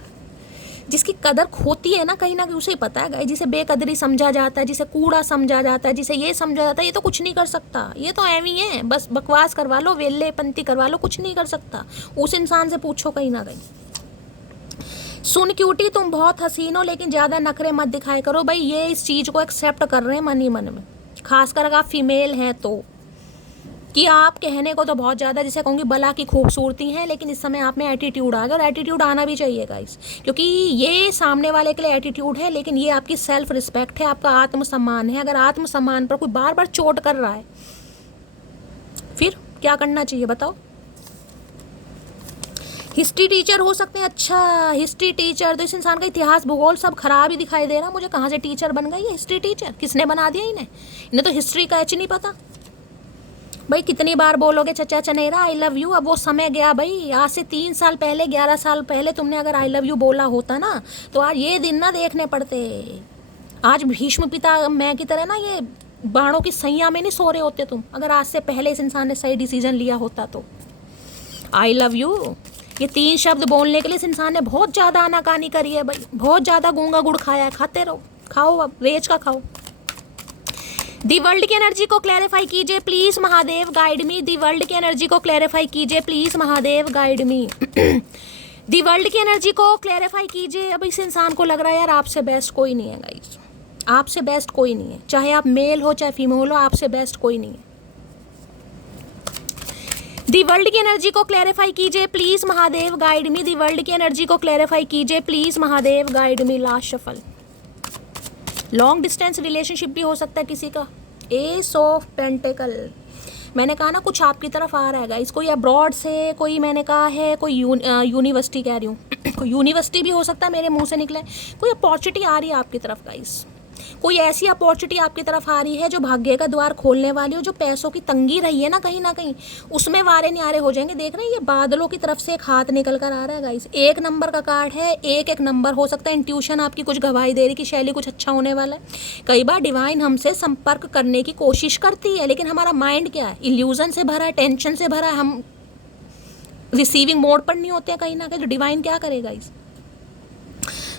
जिसकी कदर खोती है ना कहीं ना कहीं उसे ही पता है गाइस, जिसे बेकदरी समझा जाता है, जिसे कूड़ा समझा जाता है, जिसे ये समझा जाता है ये तो कुछ नहीं कर सकता, ये तो एवी है, बस बकवास करवा लो, वेल्ले पंती करवा लो, कुछ नहीं कर सकता। उस इंसान से पूछो कहीं ना कहीं। सुन क्यूटी तुम बहुत हसीन हो लेकिन ज़्यादा नखरे मत दिखाए करो भाई, ये इस चीज़ को एक्सेप्ट कर रहे हैं मन ही मन में, खासकर अगर आप फीमेल हैं तो, कि आप कहने को तो बहुत ज़्यादा जिसे कहूँगी बला की खूबसूरती है, लेकिन इस समय आप में एटीट्यूड आ गया, और एटीट्यूड आना भी चाहिए गाइस, क्योंकि ये सामने वाले के लिए एटीट्यूड है, लेकिन ये आपकी सेल्फ रिस्पेक्ट है, आपका आत्मसम्मान है। अगर आत्मसम्मान पर कोई बार बार चोट कर रहा है फिर क्या करना चाहिए बताओ। हिस्ट्री टीचर हो सकते हैं, अच्छा हिस्ट्री टीचर, तो इस इंसान का इतिहास भूगोल सब खराब ही दिखाई दे रहा, मुझे कहाँ से टीचर बन गई है हिस्ट्री टीचर, किसने बना दिया इन्हें तो हिस्ट्री का एच नहीं पता। भाई कितनी बार बोलोगे चचा चनेरा आई लव यू, अब वो समय गया भाई, आज से 3 साल पहले 11 साल पहले तुमने अगर आई लव यू बोला होता ना तो आज ये दिन ना देखने पड़ते, आज भीष्म पिता मैं की तरह ना ये बाणों की सैया में नहीं सो रहे होते तुम, अगर आज से पहले इस इंसान ने सही डिसीजन लिया होता तो। आई लव यू ये 3 शब्द बोलने के लिए इस इंसान ने बहुत ज़्यादा आनाकानी करी है भाई, बहुत ज़्यादा गूंगा गुड़ खाया है, खाते रहो, खाओ अब रेज का खाओ। दी वर्ल्ड की एनर्जी को क्लैरिफाई कीजिए please Mahadev guide me, the world की एनर्जी को क्लैरिफाई कीजिए please Mahadev guide me. The world की एनर्जी को क्लैरिफाई कीजिए। अब इस इंसान को लग रहा है यार आपसे बेस्ट कोई नहीं है गाइस, आपसे बेस्ट कोई नहीं है, चाहे आप मेल हो चाहे फीमेल हो, आपसे बेस्ट कोई नहीं है। दी वर्ल्ड की एनर्जी को क्लैरिफाई कीजिए please Mahadev, guide me. The world की एनर्जी को क्लैरिफाई कीजिए please Mahadev, guide me. Last shuffle. Long distance relationship भी हो सकता है किसी का। एस ऑफ पेंटिकल, मैंने कहा ना कुछ आपकी तरफ आ रहा है गाइस, कोई अब्रॉड से, कोई मैंने कहा है कोई यूनिवर्सिटी कह रही हूँ कोई यूनिवर्सिटी भी हो सकता है, मेरे मुंह से निकले। कोई अपॉर्चुनिटी आ रही है आपकी तरफ गाइस, कोई ऐसी अपॉर्चुनिटी आपकी तरफ आ रही है जो भाग्य का द्वार खोलने वाली हो। जो पैसों की तंगी रही है ना कहीं उसमें वारे न्यारे हो जाएंगे। देख रहे हैं ये बादलों की तरफ से एक हाथ निकल कर आ रहा है गाइस। 1 नंबर का कार्ड है, एक नंबर हो सकता है। इंट्यूशन आपकी कुछ गवाही दे रही कि शैली कुछ अच्छा होने वाला है। कई बार डिवाइन हमसे संपर्क करने की कोशिश करती है, लेकिन हमारा माइंड क्या है, इल्यूजन से भरा है, टेंशन से भरा है, हम रिसीविंग मोड पर नहीं होते हैं कहीं ना कहीं। तो डिवाइन क्या करेगा इस,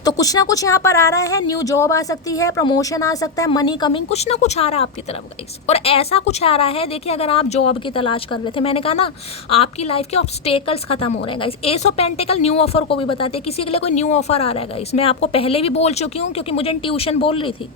तो कुछ ना कुछ यहाँ पर आ रहा है। न्यू जॉब आ सकती है, प्रमोशन आ सकता है, मनी कमिंग, कुछ ना कुछ आ रहा है आपकी तरफ गाइस। और ऐसा कुछ आ रहा है, देखिए अगर आप जॉब की तलाश कर रहे थे, मैंने कहा ना आपकी लाइफ के ऑब्स्टेकल्स खत्म हो रहे हैं guys. S of pentacle new offer को भी बताते हैं, किसी के लिए कोई न्यू ऑफर आ रहा है गाइस। मैं आपको पहले भी बोल चुकी हूँ क्योंकि मुझे ट्यूशन बोल रही थी।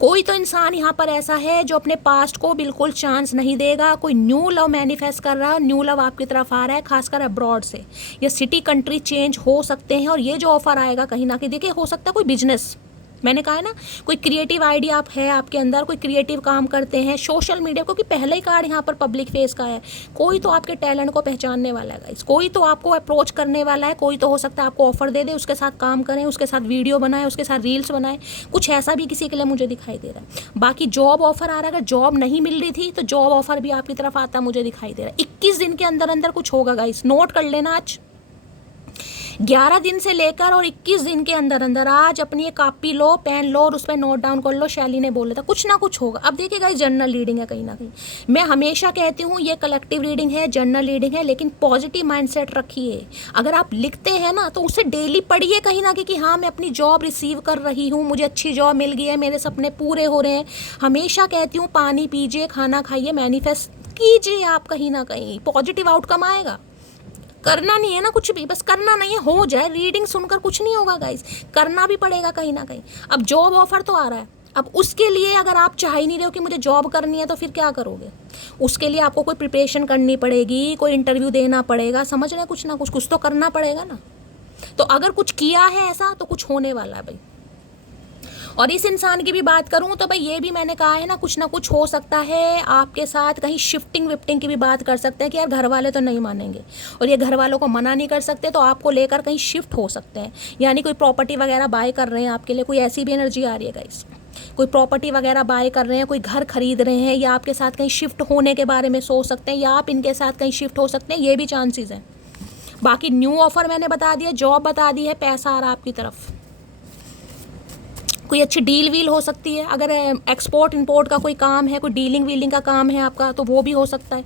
कोई तो इंसान यहाँ पर ऐसा है जो अपने पास्ट को बिल्कुल चांस नहीं देगा। कोई न्यू लव मैनिफेस्ट कर रहा है, न्यू लव आपकी तरफ आ रहा है, खासकर अब्रॉड से। या सिटी कंट्री चेंज हो सकते हैं। और ये जो ऑफर आएगा कहीं ना कहीं, देखिए हो सकता है कोई बिजनेस, मैंने कहा है ना कोई क्रिएटिव आइडिया आप है आपके अंदर, कोई क्रिएटिव काम करते हैं, सोशल मीडिया, क्योंकि पहले ही कार्ड यहाँ पर पब्लिक फेस का है। कोई तो आपके टैलेंट को पहचानने वाला है गाइस, कोई तो आपको अप्रोच करने वाला है, कोई तो हो सकता है आपको ऑफर दे दे, उसके साथ काम करें, उसके साथ वीडियो बनाए, उसके साथ रील्स बनाए। कुछ ऐसा भी किसी के लिए मुझे दिखाई दे रहा है। बाकी जॉब ऑफर आ रहा है, अगर जॉब नहीं मिल रही थी तो जॉब ऑफर भी आपकी तरफ आता मुझे दिखाई दे रहा है। 21 दिन के अंदर अंदर कुछ होगा गाइस, नोट कर लेना। आज 11 दिन से लेकर और 21 दिन के अंदर अंदर आज अपनी एक कॉपी लो, पेन लो और उस पर नोट डाउन कर लो। शैली ने बोला था कुछ ना कुछ होगा। अब देखिए गाइस, जर्नल रीडिंग है कहीं ना कहीं। मैं हमेशा कहती हूँ ये कलेक्टिव रीडिंग है, जर्नल रीडिंग है, लेकिन पॉजिटिव माइंडसेट रखिए। अगर आप लिखते हैं ना तो उसे डेली पढ़िए कहीं ना कहीं कि हाँ मैं अपनी जॉब रिसीव कर रही हूँ, मुझे अच्छी जॉब मिल गई है, मेरे सपने पूरे हो रहे हैं। हमेशा कहती हूँ पानी पीजिए, खाना खाइए, मैनिफेस्ट कीजिए। आप कहीं ना कहीं पॉजिटिव आउटकम आएगा। करना नहीं है ना कुछ भी, बस करना नहीं है, हो जाए। रीडिंग सुनकर कुछ नहीं होगा गाइस, करना भी पड़ेगा कहीं ना कहीं। अब जॉब ऑफर तो आ रहा है, अब उसके लिए अगर आप चाह ही नहीं रहे हो कि मुझे जॉब करनी है तो फिर क्या करोगे। उसके लिए आपको कोई प्रिपरेशन करनी पड़ेगी, कोई इंटरव्यू देना पड़ेगा, समझ रहे हैं, कुछ ना कुछ तो करना पड़ेगा ना। तो अगर कुछ किया है ऐसा तो कुछ होने वाला है भाई। और इस इंसान की भी बात करूं तो भाई ये भी मैंने कहा है ना कुछ हो सकता है आपके साथ। कहीं शिफ्टिंग विफ्टिंग की भी बात कर सकते हैं कि यार घर वाले तो नहीं मानेंगे, और ये घर वालों को मना नहीं कर सकते, तो आपको लेकर कहीं शिफ्ट हो सकते हैं। यानी कोई प्रॉपर्टी वगैरह बाय कर रहे हैं आपके लिए, कोई ऐसी भी एनर्जी आ रही है गाइस। कोई प्रॉपर्टी वगैरह बाय कर रहे हैं, कोई घर खरीद रहे हैं, या आपके साथ कहीं शिफ्ट होने के बारे में सोच सकते हैं, या आप इनके साथ कहीं शिफ्ट हो सकते हैं, ये भी चांसेस हैं। बाकी न्यू ऑफर मैंने बता दिया, जॉब बता दी है, पैसा आ रहा है आपकी तरफ, कोई अच्छी डील वील हो सकती है। अगर एक्सपोर्ट इंपोर्ट का कोई काम है, कोई डीलिंग वीलिंग का काम है आपका, तो वो भी हो सकता है।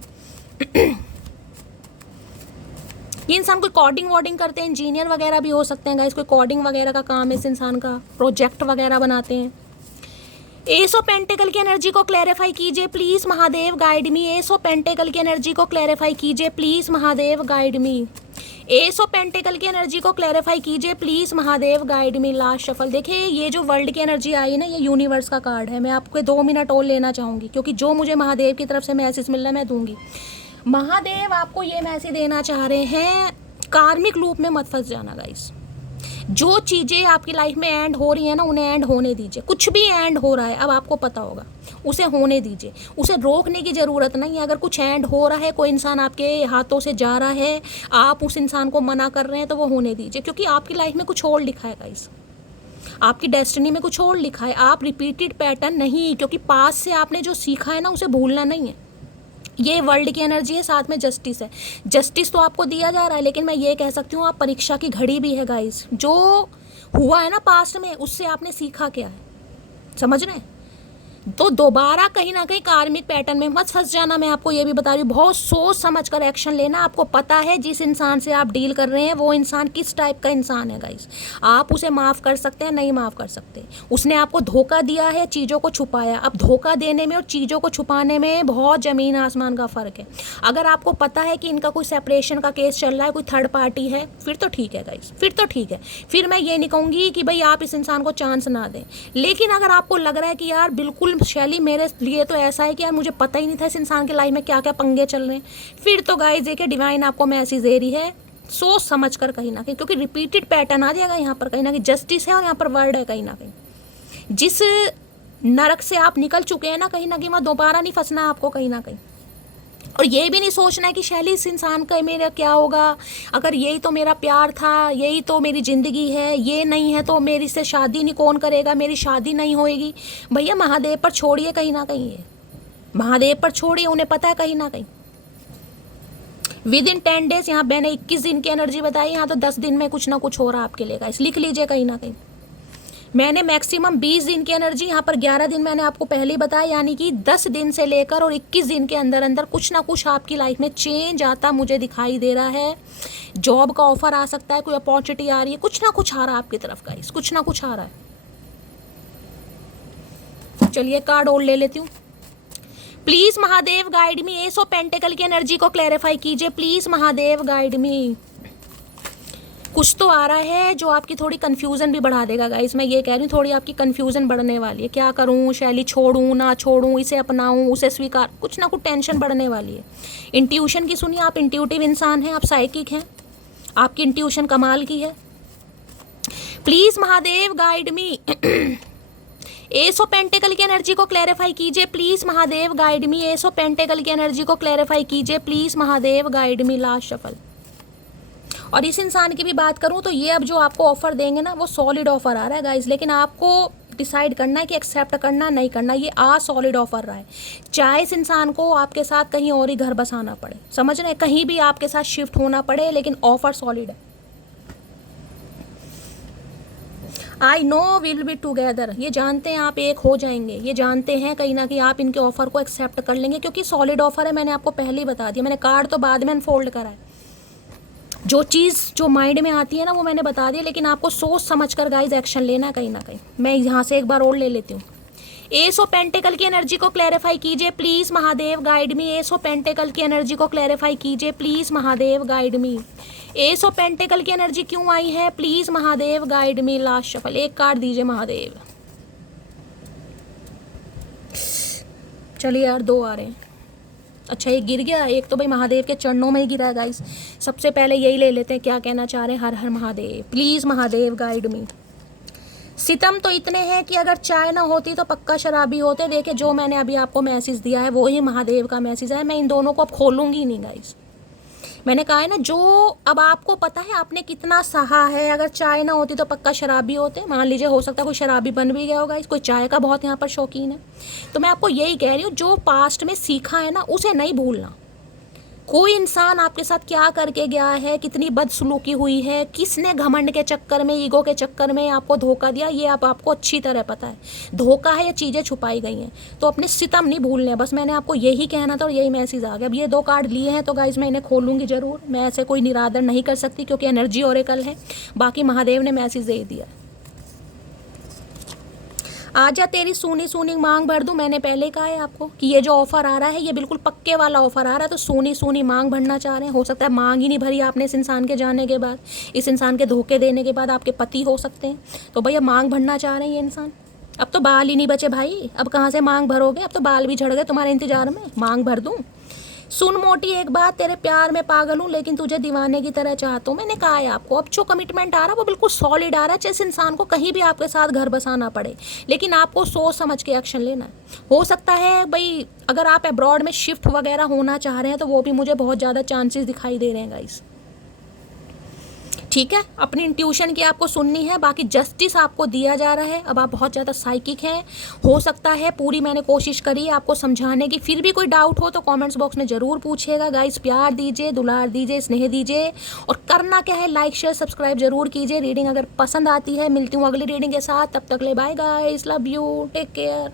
ये इंसान कोई कोडिंग वॉडिंग करते हैं, इंजीनियर वगैरह भी हो सकते हैं गाइस, कोई कोडिंग वगैरह का काम है इस इंसान का, प्रोजेक्ट वगैरह बनाते हैं। एस ऑफ पेंटिकल की एनर्जी को क्लैरिफाई कीजिए please Mahadev, guide me. S of pentacle की एनर्जी को क्लैरिफाई कीजिए please Mahadev, guide me. S of pentacle की एनर्जी को क्लैरिफाई कीजिए please Mahadev, guide me. Last shuffle. देखिए ये जो वर्ल्ड की एनर्जी आई ना, ये यूनिवर्स का कार्ड है। मैं आपको 2 मिनट और लेना चाहूँगी क्योंकि जो मुझे महादेव की तरफ से मैसेज मिल रहा है मैं दूंगी। महादेव आपको ये मैसेज देना चाह रहे हैं, कार्मिक लूप में मत फंस जाना गाइस। जो चीज़ें आपकी लाइफ में एंड हो रही है ना, उन्हें एंड होने दीजिए। कुछ भी एंड हो रहा है अब आपको पता होगा, उसे होने दीजिए, उसे रोकने की ज़रूरत नहीं है। अगर कुछ एंड हो रहा है, कोई इंसान आपके हाथों से जा रहा है, आप उस इंसान को मना कर रहे हैं, तो वो होने दीजिए, क्योंकि आपकी लाइफ में कुछ और लिखा है गाइस, आपकी डेस्टिनी में कुछ और लिखा है। आप रिपीटेड पैटर्न नहीं, क्योंकि पास से आपने जो सीखा है ना उसे भूलना नहीं है। ये वर्ल्ड की एनर्जी है, साथ में जस्टिस है। जस्टिस तो आपको दिया जा रहा है, लेकिन मैं ये कह सकती हूँ आप परीक्षा की घड़ी भी है गाइस। जो हुआ है ना पास्ट में, उससे आपने सीखा क्या है, समझ रहे हैं। तो दोबारा कहीं ना कहीं कार्मिक पैटर्न में मत फंस जाना। मैं आपको ये भी बता रही हूँ, बहुत सोच समझ कर एक्शन लेना। आपको पता है जिस इंसान से आप डील कर रहे हैं वो इंसान किस टाइप का इंसान है गाइस। आप उसे माफ़ कर सकते हैं, नहीं माफ़ कर सकते। उसने आपको धोखा दिया है, चीज़ों को छुपाया। अब धोखा देने में और चीज़ों को छुपाने में बहुत ज़मीन आसमान का फ़र्क है। अगर आपको पता है कि इनका कोई सेपरेशन का केस चल रहा है, कोई थर्ड पार्टी है, फिर तो ठीक है गाइस, फिर तो ठीक है। फिर मैं ये नहीं कहूँगी कि भाई आप इस इंसान को चांस ना दें। लेकिन अगर आपको लग रहा है कि यार बिल्कुल शैली मेरे लिए तो ऐसा है कि यार मुझे पता ही नहीं था इस इंसान के लाइफ में क्या क्या पंगे चल रहे हैं, फिर तो गाइस देखिए डिवाइन आपको मैसेज दे रही है, सोच समझ कर कहीं ना कहीं, क्योंकि रिपीटेड पैटर्न आ जाएगा यहाँ पर। कहीं ना कहीं जस्टिस है और यहाँ पर वर्ड है। कहीं ना कहीं जिस नरक से आप निकल चुके हैं ना, कहीं ना कहीं वहाँ दोबारा नहीं फंसना है आपको कहीं ना कहीं। और ये भी नहीं सोचना है कि शैली इस इंसान का मेरा क्या होगा, अगर यही तो मेरा प्यार था, यही तो मेरी ज़िंदगी है, ये नहीं है तो मेरी से शादी नहीं कौन करेगा, मेरी शादी नहीं होएगी। भैया महादेव पर छोड़िए कहीं ना कहीं, ये महादेव पर छोड़िए, उन्हें पता है कहीं ना कहीं। विद इन 10 डेज, यहाँ मैंने 21 दिन की एनर्जी बताई, यहाँ तो 10 दिन में कुछ ना कुछ हो रहा है आपके लिए गाइस, लिख लीजिए कहीं ना कहीं। मैंने मैक्सिमम 20 दिन की एनर्जी, यहाँ पर 11 दिन मैंने आपको पहले ही बताया, यानी कि 10 दिन से लेकर और 21 दिन के अंदर अंदर कुछ ना कुछ आपकी लाइफ में चेंज आता मुझे दिखाई दे रहा है। जॉब का ऑफर आ सकता है, कोई अपॉर्चुनिटी आ रही है, कुछ ना कुछ आ रहा है आपकी तरफ गाइस, कुछ ना कुछ आ रहा है। चलिए कार्ड और ले लेती हूँ। Please Mahadev guide me, S of pentacle की एनर्जी को क्लैरिफाई कीजिए प्लीज महादेव गाइड मी। कुछ तो आ रहा है जो आपकी थोड़ी कंफ्यूजन भी बढ़ा देगा गाइस, मैं ये कह रही हूँ, थोड़ी आपकी कंफ्यूजन बढ़ने वाली है। क्या करूँ शैली, छोड़ूँ ना छोड़ूँ, इसे अपनाऊँ उसे स्वीकार, कुछ ना कुछ टेंशन बढ़ने वाली है। इंट्यूशन की सुनिए, आप इंट्यूटिव इंसान हैं, आप साइकिक हैं, आपकी इंट्यूशन कमाल की है। Please Mahadev guide me, S of pentacle की एनर्जी को क्लैरिफाई कीजिए please Mahadev guide me, S of pentacle की एनर्जी को क्लैरिफाई कीजिए please Mahadev guide me. Last shuffle. और इस इंसान की भी बात करूं तो ये अब जो आपको ऑफर देंगे ना वो सॉलिड ऑफर आ रहा है गाइस, लेकिन आपको डिसाइड करना है कि एक्सेप्ट करना नहीं करना। ये सॉलिड ऑफर रहा है, चाहे इस इंसान को आपके साथ कहीं और ही घर बसाना पड़े, समझ रहे हैं, कहीं भी आपके साथ शिफ्ट होना पड़े, लेकिन ऑफर सॉलिड है। I know will be together, ये जानते हैं आप एक हो जाएंगे, ये जानते हैं कहीं ना कहीं आप इनके ऑफर को एक्सेप्ट कर लेंगे, क्योंकि सॉलिड ऑफर है। मैंने आपको पहले ही बता दिया, मैंने कार्ड तो बाद में अनफोल्ड करा है। जो चीज़ जो माइंड में आती है ना वो मैंने बता दिया, लेकिन आपको सोच समझ कर गाइज एक्शन लेना है कहीं ना कहीं। मैं यहाँ से एक बार और ले लेती हूँ। एस ऑफ पेंटिकल की एनर्जी को क्लैरिफाई कीजिए please Mahadev guide me, S of pentacle की एनर्जी को क्लैरिफाई कीजिए please Mahadev guide me. S of pentacle की एनर्जी क्यों आई है please Mahadev guide me. Last shuffle, एक कार्ड दीजिए महादेव। चलिए यार, 2 आ रहे हैं। अच्छा ये गिर गया, एक तो भाई महादेव के चरणों में ही गिरा है गाइस। सबसे पहले यही ले लेते हैं, क्या कहना चाह रहे हैं। Har Har Mahadev, please Mahadev guide me. सितम तो इतने हैं कि अगर चाय ना होती तो पक्का शराबी होते। देखिए जो मैंने अभी आपको मैसेज दिया है वो ही महादेव का मैसेज है। मैं इन दोनों को अब खोलूंगी नहीं गाइस, मैंने कहा है ना, जो अब आपको पता है आपने कितना सहा है। अगर चाय ना होती तो पक्का शराबी होते। मान लीजिए हो सकता है कोई शराबी बन भी गया होगा, कोई चाय का बहुत यहाँ पर शौकीन है। तो मैं आपको यही कह रही हूँ, जो पास्ट में सीखा है ना उसे नहीं भूलना। कोई इंसान आपके साथ क्या करके गया है, कितनी बदसलूकी हुई है, किसने घमंड के चक्कर में, ईगो के चक्कर में आपको धोखा दिया, ये अब आपको अच्छी तरह पता है। धोखा है, ये चीज़ें छुपाई गई हैं, तो अपने सितम नहीं भूलने हैं। बस मैंने आपको यही कहना था और यही मैसेज आ गया। अब ये 2 कार्ड लिए हैं तो गाइज मैं इन्हें खोलूँगी ज़रूर। मैं ऐसे कोई निरादर नहीं कर सकती क्योंकि एनर्जी ओरेकल है। बाकी महादेव ने मैसेज दे दिया। आजा तेरी सूनी सूनी मांग भर दूं। मैंने पहले कहा है आपको कि ये जो ऑफर आ रहा है ये बिल्कुल पक्के वाला ऑफर आ रहा है। तो सूनी सूनी मांग भरना चाह रहे हैं, हो सकता है मांग ही नहीं भरी आपने इस इंसान के जाने के बाद, इस इंसान के धोखे देने के बाद। आपके पति हो सकते हैं, तो भैया मांग भरना चाह रहे हैं ये इंसान। अब तो बाल ही नहीं बचे भाई, अब कहाँ से मांग भरोगे, अब तो बाल भी झड़ गए तुम्हारे इंतजार में। मांग भर दूँ। सुन मोटी एक बात, तेरे प्यार में पागल हूँ लेकिन तुझे दीवाने की तरह चाहता हूँ। मैंने कहा है आपको, अब जो कमिटमेंट आ रहा है वो बिल्कुल सॉलिड आ रहा है। जिस इंसान को कहीं भी आपके साथ घर बसाना पड़े, लेकिन आपको सोच समझ के एक्शन लेना है। हो सकता है भाई अगर आप अब्रॉड में शिफ्ट वगैरह होना चाह रहे हैं तो वो भी मुझे बहुत ज़्यादा चांसेस दिखाई दे रहे हैं गाइस। ठीक है, अपनी इंट्यूशन की आपको सुननी है, बाकी जस्टिस आपको दिया जा रहा है। अब आप बहुत ज़्यादा साइकिक हैं, हो सकता है पूरी मैंने कोशिश करी आपको समझाने की। फिर भी कोई डाउट हो तो कमेंट्स बॉक्स में ज़रूर पूछिएगा गाइस। प्यार दीजिए, दुलार दीजिए, स्नेह दीजिए, और करना क्या है, लाइक शेयर सब्सक्राइब जरूर कीजिए। रीडिंग अगर पसंद आती है, मिलती हूँ अगली रीडिंग के साथ। तब तक ले bye guys, love you, take care.